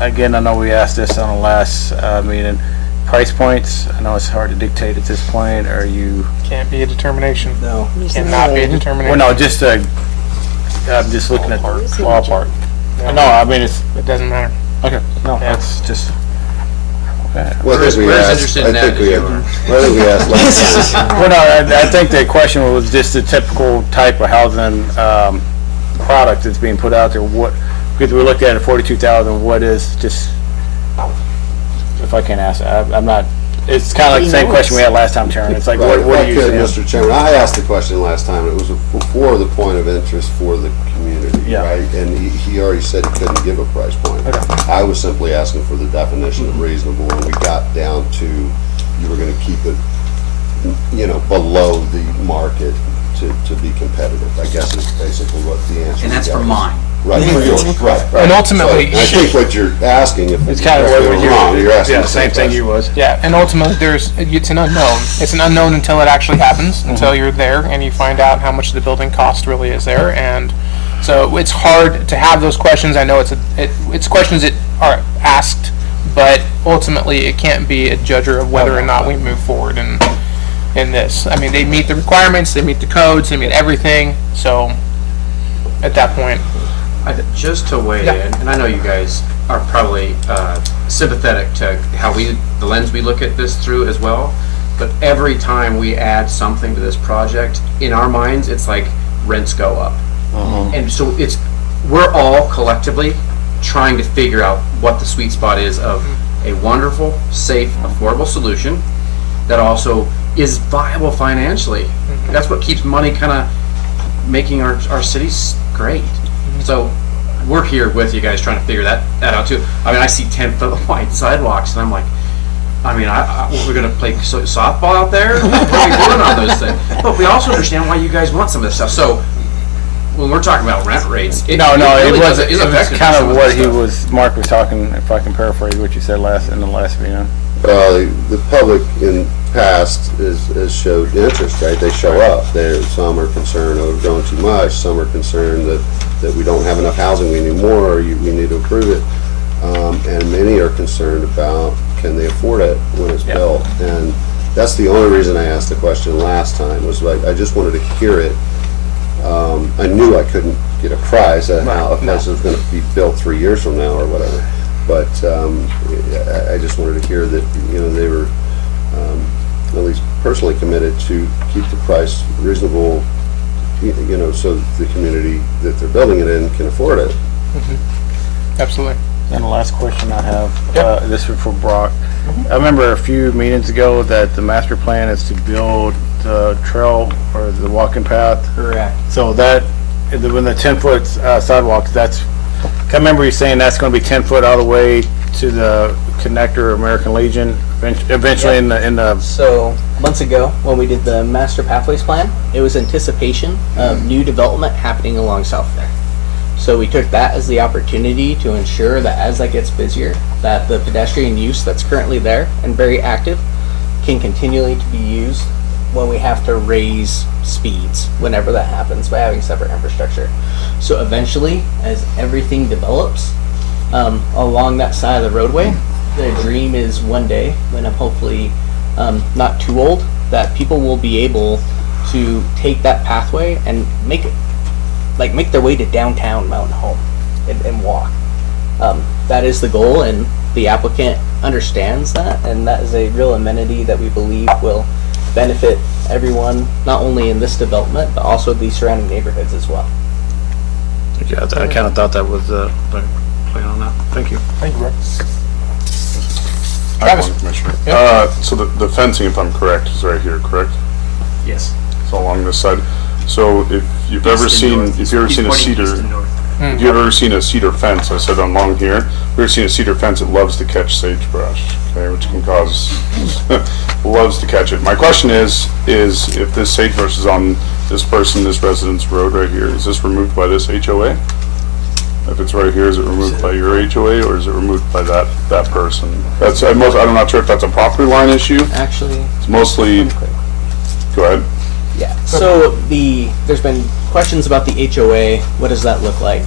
again, I know we asked this on the last meeting, price points, I know it's hard to dictate at this point, are you? Can't be a determination. No. Cannot be a determination. Well, no, just, I'm just looking at ballpark. Yeah. No, I mean, it doesn't matter. Okay, no, that's just, okay. Well, I think we asked last time. Well, no, I think the question was just the typical type of housing product that's being put out there. What, because we looked at it, 42,000. What is just? If I can't ask, I'm not. It's kind of like the same question we had last time, Sharon. It's like, Right, what do you could, say? Mr. Chairman, I asked the question last time, it was for the point of interest for the community, right? And he already said he couldn't give a price point. I was simply asking for the definition of reasonable, and we got down to, you were gonna keep it, below the market to be competitive, I guess is basically what the answer is. And that's for mine. Right, for yours, right. And ultimately, So, I think what you're asking, if It's kind of what you're wrong, you're asking yeah, the same thing you was. yeah, and ultimately, it's an unknown. It's an unknown until it actually happens, until you're there and you find out how much the building cost really is there, and so it's hard to have those questions. I know it's questions that are asked, but ultimately, it can't be a judger of whether or not we move forward in this. I mean, they meet the requirements, they meet the codes, they meet everything. So at that point, Just to weigh in, and I know you guys are probably sympathetic to how the lens we look at this through as well, but every time we add something to this project, in our minds, it's like rents go up. And so we're all collectively trying to figure out what the sweet spot is of a wonderful, safe, affordable solution that also is viable financially. That's what keeps money kind of making our cities great. So we're here with you guys trying to figure that out too. I mean, I see 10-foot wide sidewalks and I'm like, I mean, we're going to play softball out there? What are we doing on those things? But we also understand why you guys want some of this stuff. So when we're talking about rent rates, it really was affected kind some of what this Mark was talking, if I can paraphrase what you said in the last video. The public in past has showed interest, right? They show up. Some are concerned, we're growing too much. Some are concerned that we don't have enough housing, we need more, or we need to improve it. And many are concerned about, can they afford it when it's built? And that's the only reason I asked the question last time, was like, I just wanted to hear it. I knew I couldn't get a price at how a place was going to be built 3 years from now or whatever. But I just wanted to hear that, they were at least personally committed to keep the price reasonable, so the community that they're building it in can afford it. Absolutely. And the last question I have, this is for Brock. I remember a few meetings ago that the master plan is to build the trail or the walking path. Correct. So that, when the 10-foot sidewalks, I remember you saying that's going to be 10 foot all the way to the connector American Legion, eventually in the... So, months ago, when we did the master pathways plan, it was anticipation of new development happening along south there. So we took that as the opportunity to ensure that as that gets busier, that the pedestrian use that's currently there and very active can continually to be used when we have to raise speeds, whenever that happens, by having separate infrastructure. So eventually, as everything develops along that side of the roadway, the dream is one day, when I'm hopefully not too old, that people will be able to take that pathway and make their way to downtown Mountain Home and walk. That is the goal, and the applicant understands that, and that is a real amenity that we believe will benefit everyone, not only in this development, but also the surrounding neighborhoods as well. Yeah, I kind of thought that was plan on that. Thank you. Thank you, Rick. I have one, Commissioner. So the fencing, if I'm correct, is right here, correct? Yes. It's along this side. So if you've ever seen a cedar, if you've ever seen a cedar fence, I said along here, if you've ever seen a cedar fence, it loves to catch sagebrush, okay, which can cause, loves to catch it. My question is if this sagebrush is on this resident's road right here, is this removed by this HOA? If it's right here, is it removed by your HOA, or is it removed by that person? I'm not sure if that's a property line issue. Actually, it's mostly, go ahead. Yeah, so there's been questions about the HOA, what does that look like?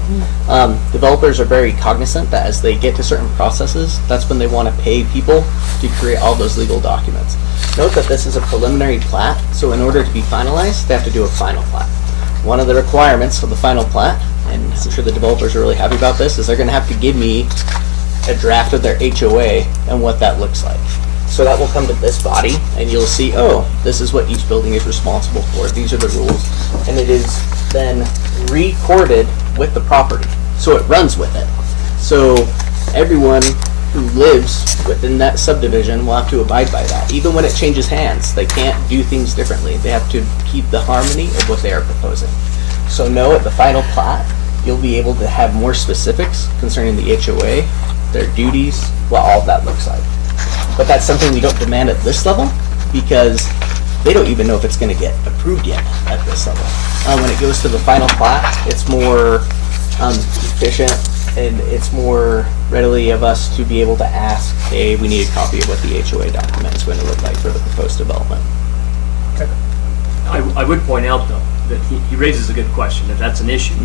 Developers are very cognizant that as they get to certain processes, that's when they want to pay people to create all those legal documents. Note that this is a preliminary plat, so in order to be finalized, they have to do a final plat. One of the requirements of the final plat, and I'm sure the developers are really happy about this, is they're going to have to give me a draft of their HOA and what that looks like. So that will come to this body, and you'll see, oh, this is what each building is responsible for. These are the rules. And it is then recorded with the property. So it runs with it. So everyone who lives within that subdivision will have to abide by that. Even when it changes hands, they can't do things differently. They have to keep the harmony of what they are proposing. So know at the final plat, you'll be able to have more specifics concerning the HOA, their duties, what all of that looks like. But that's something we don't demand at this level because they don't even know if it's going to get approved yet at this level. When it goes to the final plat, it's more efficient and it's more readily of us to be able to ask, hey, we need a copy of what the HOA document is going to look like for the proposed development. Okay. I would point out, though, that he raises a good question, that that's an issue.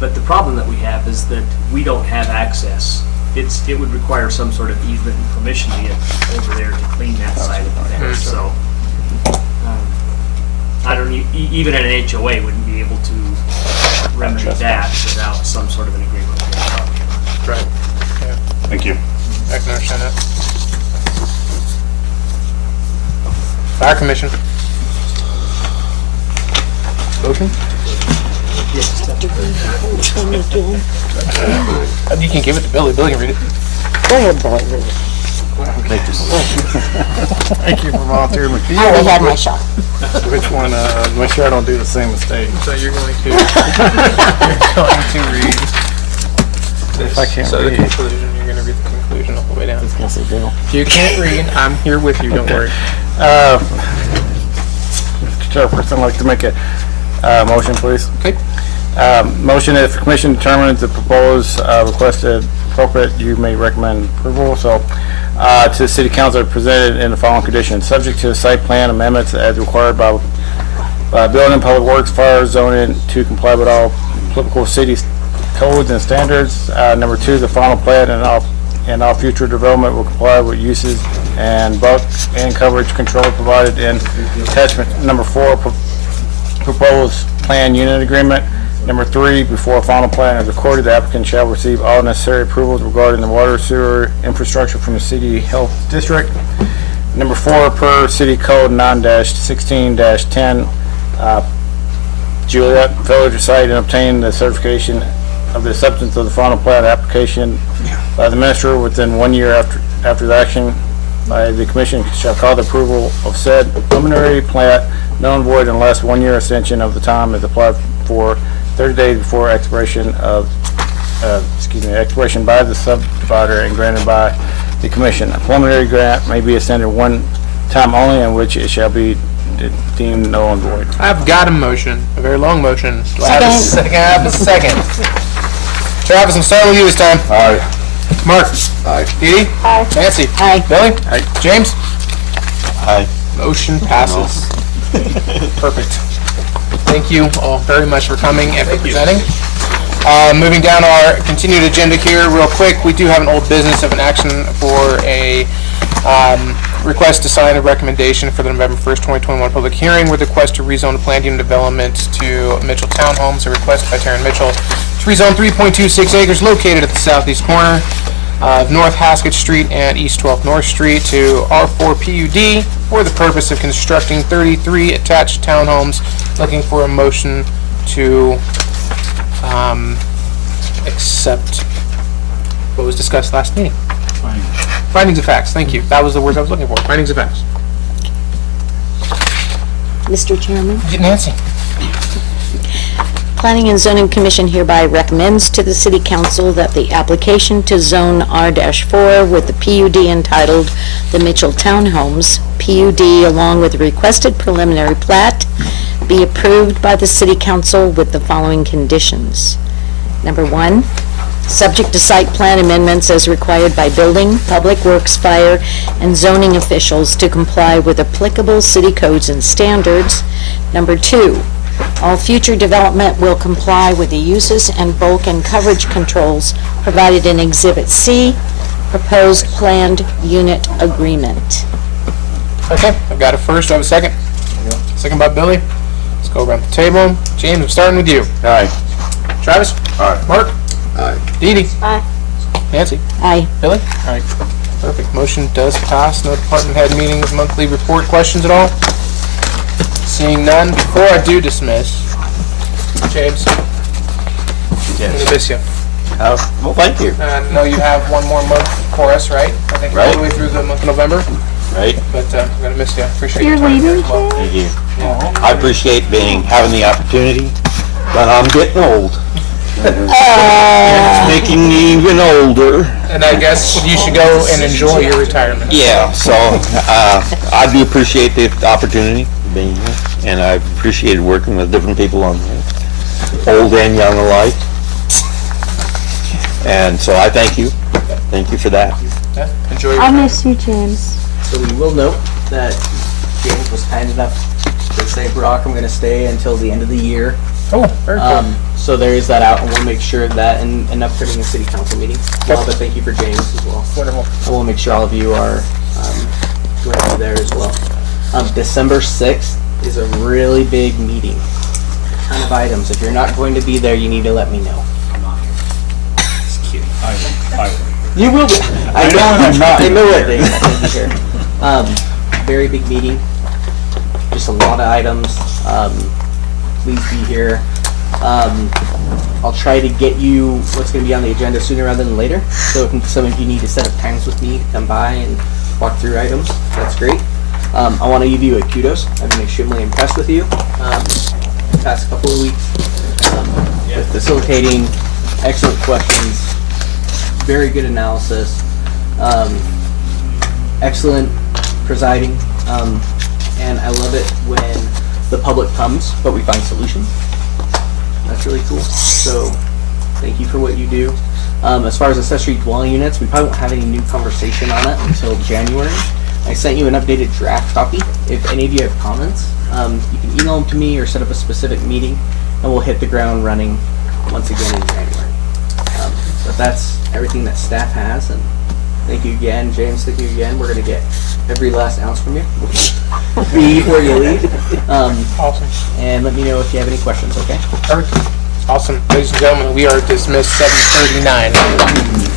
But the problem that we have is that we don't have access. It would require some sort of easement and permission to get over there to clean that side of the fence. So I don't even an HOA wouldn't be able to remedy that without some sort of an agreement with the property owner. Right. Yeah. Thank you. I can understand that. Fire Commission. Motion? You can give it to Billy. Billy can read it. Go ahead, Billy, read it. Thank you for volunteering. I already had my shot. Which one, make sure I don't do the same mistake. So you're going to, you're going to read this. If I can't So the read. conclusion, you're going to read the conclusion all the way down. I was gonna say Bill. If you can't read, I'm here with you, don't worry. Mr. Chairperson, I'd like to make a motion, please. Okay. Motion, if the commission determines the proposed requested appropriate, you may recommend approval. So, to the city council presented in the following conditions, subject to site plan amendments as required by building, public works, fire, zoning to comply with all applicable city codes and standards. Number 2, the final plan and all future development will comply with uses and bulk and coverage control provided in attachment. Number 4, proposed plan unit agreement. Number 3, before a final plan is recorded, the applicant shall receive all necessary approvals regarding the water sewer infrastructure from the city health district. Number 4, per city code 9-16-10, Juliet, failure to cite and obtain the certification of the acceptance of the final plat application by the minister within 1 year after the action by the commission shall call the approval of said preliminary plat null and void unless 1 year extension of the time is applied for 30 days before expiration expiration by the subdivider and granted by the commission. A preliminary grant may be extended one time only in which it shall be deemed null and void. I've got a motion, a very long motion. Do I have a second? I have a second. Travis, I'm starting with you this time. Aye. Mark. Aye. Dee Dee. Aye. Nancy. Aye. Billy. Aye. James. Aye. Motion passes. Perfect. Thank you all very much for coming and for presenting. Moving down our continued agenda here real quick, we do have an old business of an action for a request to sign a recommendation for the November 1st, 2021 public hearing with request to rezone the planned unit development to Mitchell Townhomes, a request by Taryn Mitchell to rezone 3.26 acres located at the southeast corner of North Haskett Street and East 12th North Street to R4 PUD for the purpose of constructing 33 attached townhomes. Looking for a motion to accept what was discussed last meeting. Findings of facts, thank you. That was the words I was looking for. Findings of facts. Mr. Chairman, Nancy. Planning and Zoning Commission hereby recommends to the City Council that the application to zone R-4 with the PUD entitled the Mitchell Townhomes, PUD, along with the requested preliminary plat, be approved by the City Council with the following conditions. Number 1, subject to site plan amendments as required by building, public works, fire, and zoning officials to comply with applicable city codes and standards. Number 2, all future development will comply with the uses and bulk and coverage controls provided in Exhibit C, proposed planned unit agreement. Okay, I've got a first. Do I have a second? Second by Billy. Let's go around the table. James, I'm starting with you. Aye. Travis? Aye. Mark? Aye. Dee Dee? Aye. Nancy? Aye. Billy? Aye. Perfect. Motion does pass. No department head meetings, monthly report questions at all? Seeing none, before I do dismiss, James, I'm gonna miss you. Well, thank you. I know you have one more month for us, right? I think all the way through the month of November, Right? but I'm gonna miss you. Appreciate You're your time here leaving, as well. Thank you. I appreciate having the opportunity, but I'm getting old. It's making me even older. And I guess you should go and enjoy your retirement. Yeah, so I do appreciate the opportunity of being here, and I appreciated working with different people on this, old and young alike. And so I thank you. Thank you for that. Yeah, enjoy your I time. miss you, James. So we will note that James was kind enough to say, Brock, I'm gonna stay until the end of the year. Oh, very cool. So there is that out, and we'll make sure that in upcoming city council meetings. Well, but thank you for James as well. Wonderful. And we'll make sure all of you are going to be there as well. December 6th is a really big meeting. Ton of items. If you're not going to be there, you need to let me know. I'm not here. Just kidding. I will. You will be. I know I'm not. I know it. They will be here. Very big meeting. Just a lot of items. Please be here. I'll try to get you what's going to be on the agenda sooner rather than later. So if some of you need to set up times with me to come by and walk through items, that's great. I want to give you a kudos. I've been extremely impressed with you the past couple of weeks with facilitating, excellent questions, very good analysis, excellent presiding, and I love it when the public comes, but we find solutions. That's really cool. So thank you for what you do. As far as accessory dwelling units, we probably won't have any new conversation on it until January. I sent you an updated draft copy. If any of you have comments, you can email them to me or set up a specific meeting, and we'll hit the ground running once again in January. But that's everything that staff has, and thank you again, James. Thank you again. We're going to get every last ounce from you before you leave. Awesome. And let me know if you have any questions, okay? Perfect. Awesome. Ladies and gentlemen, we are dismissed 7:39.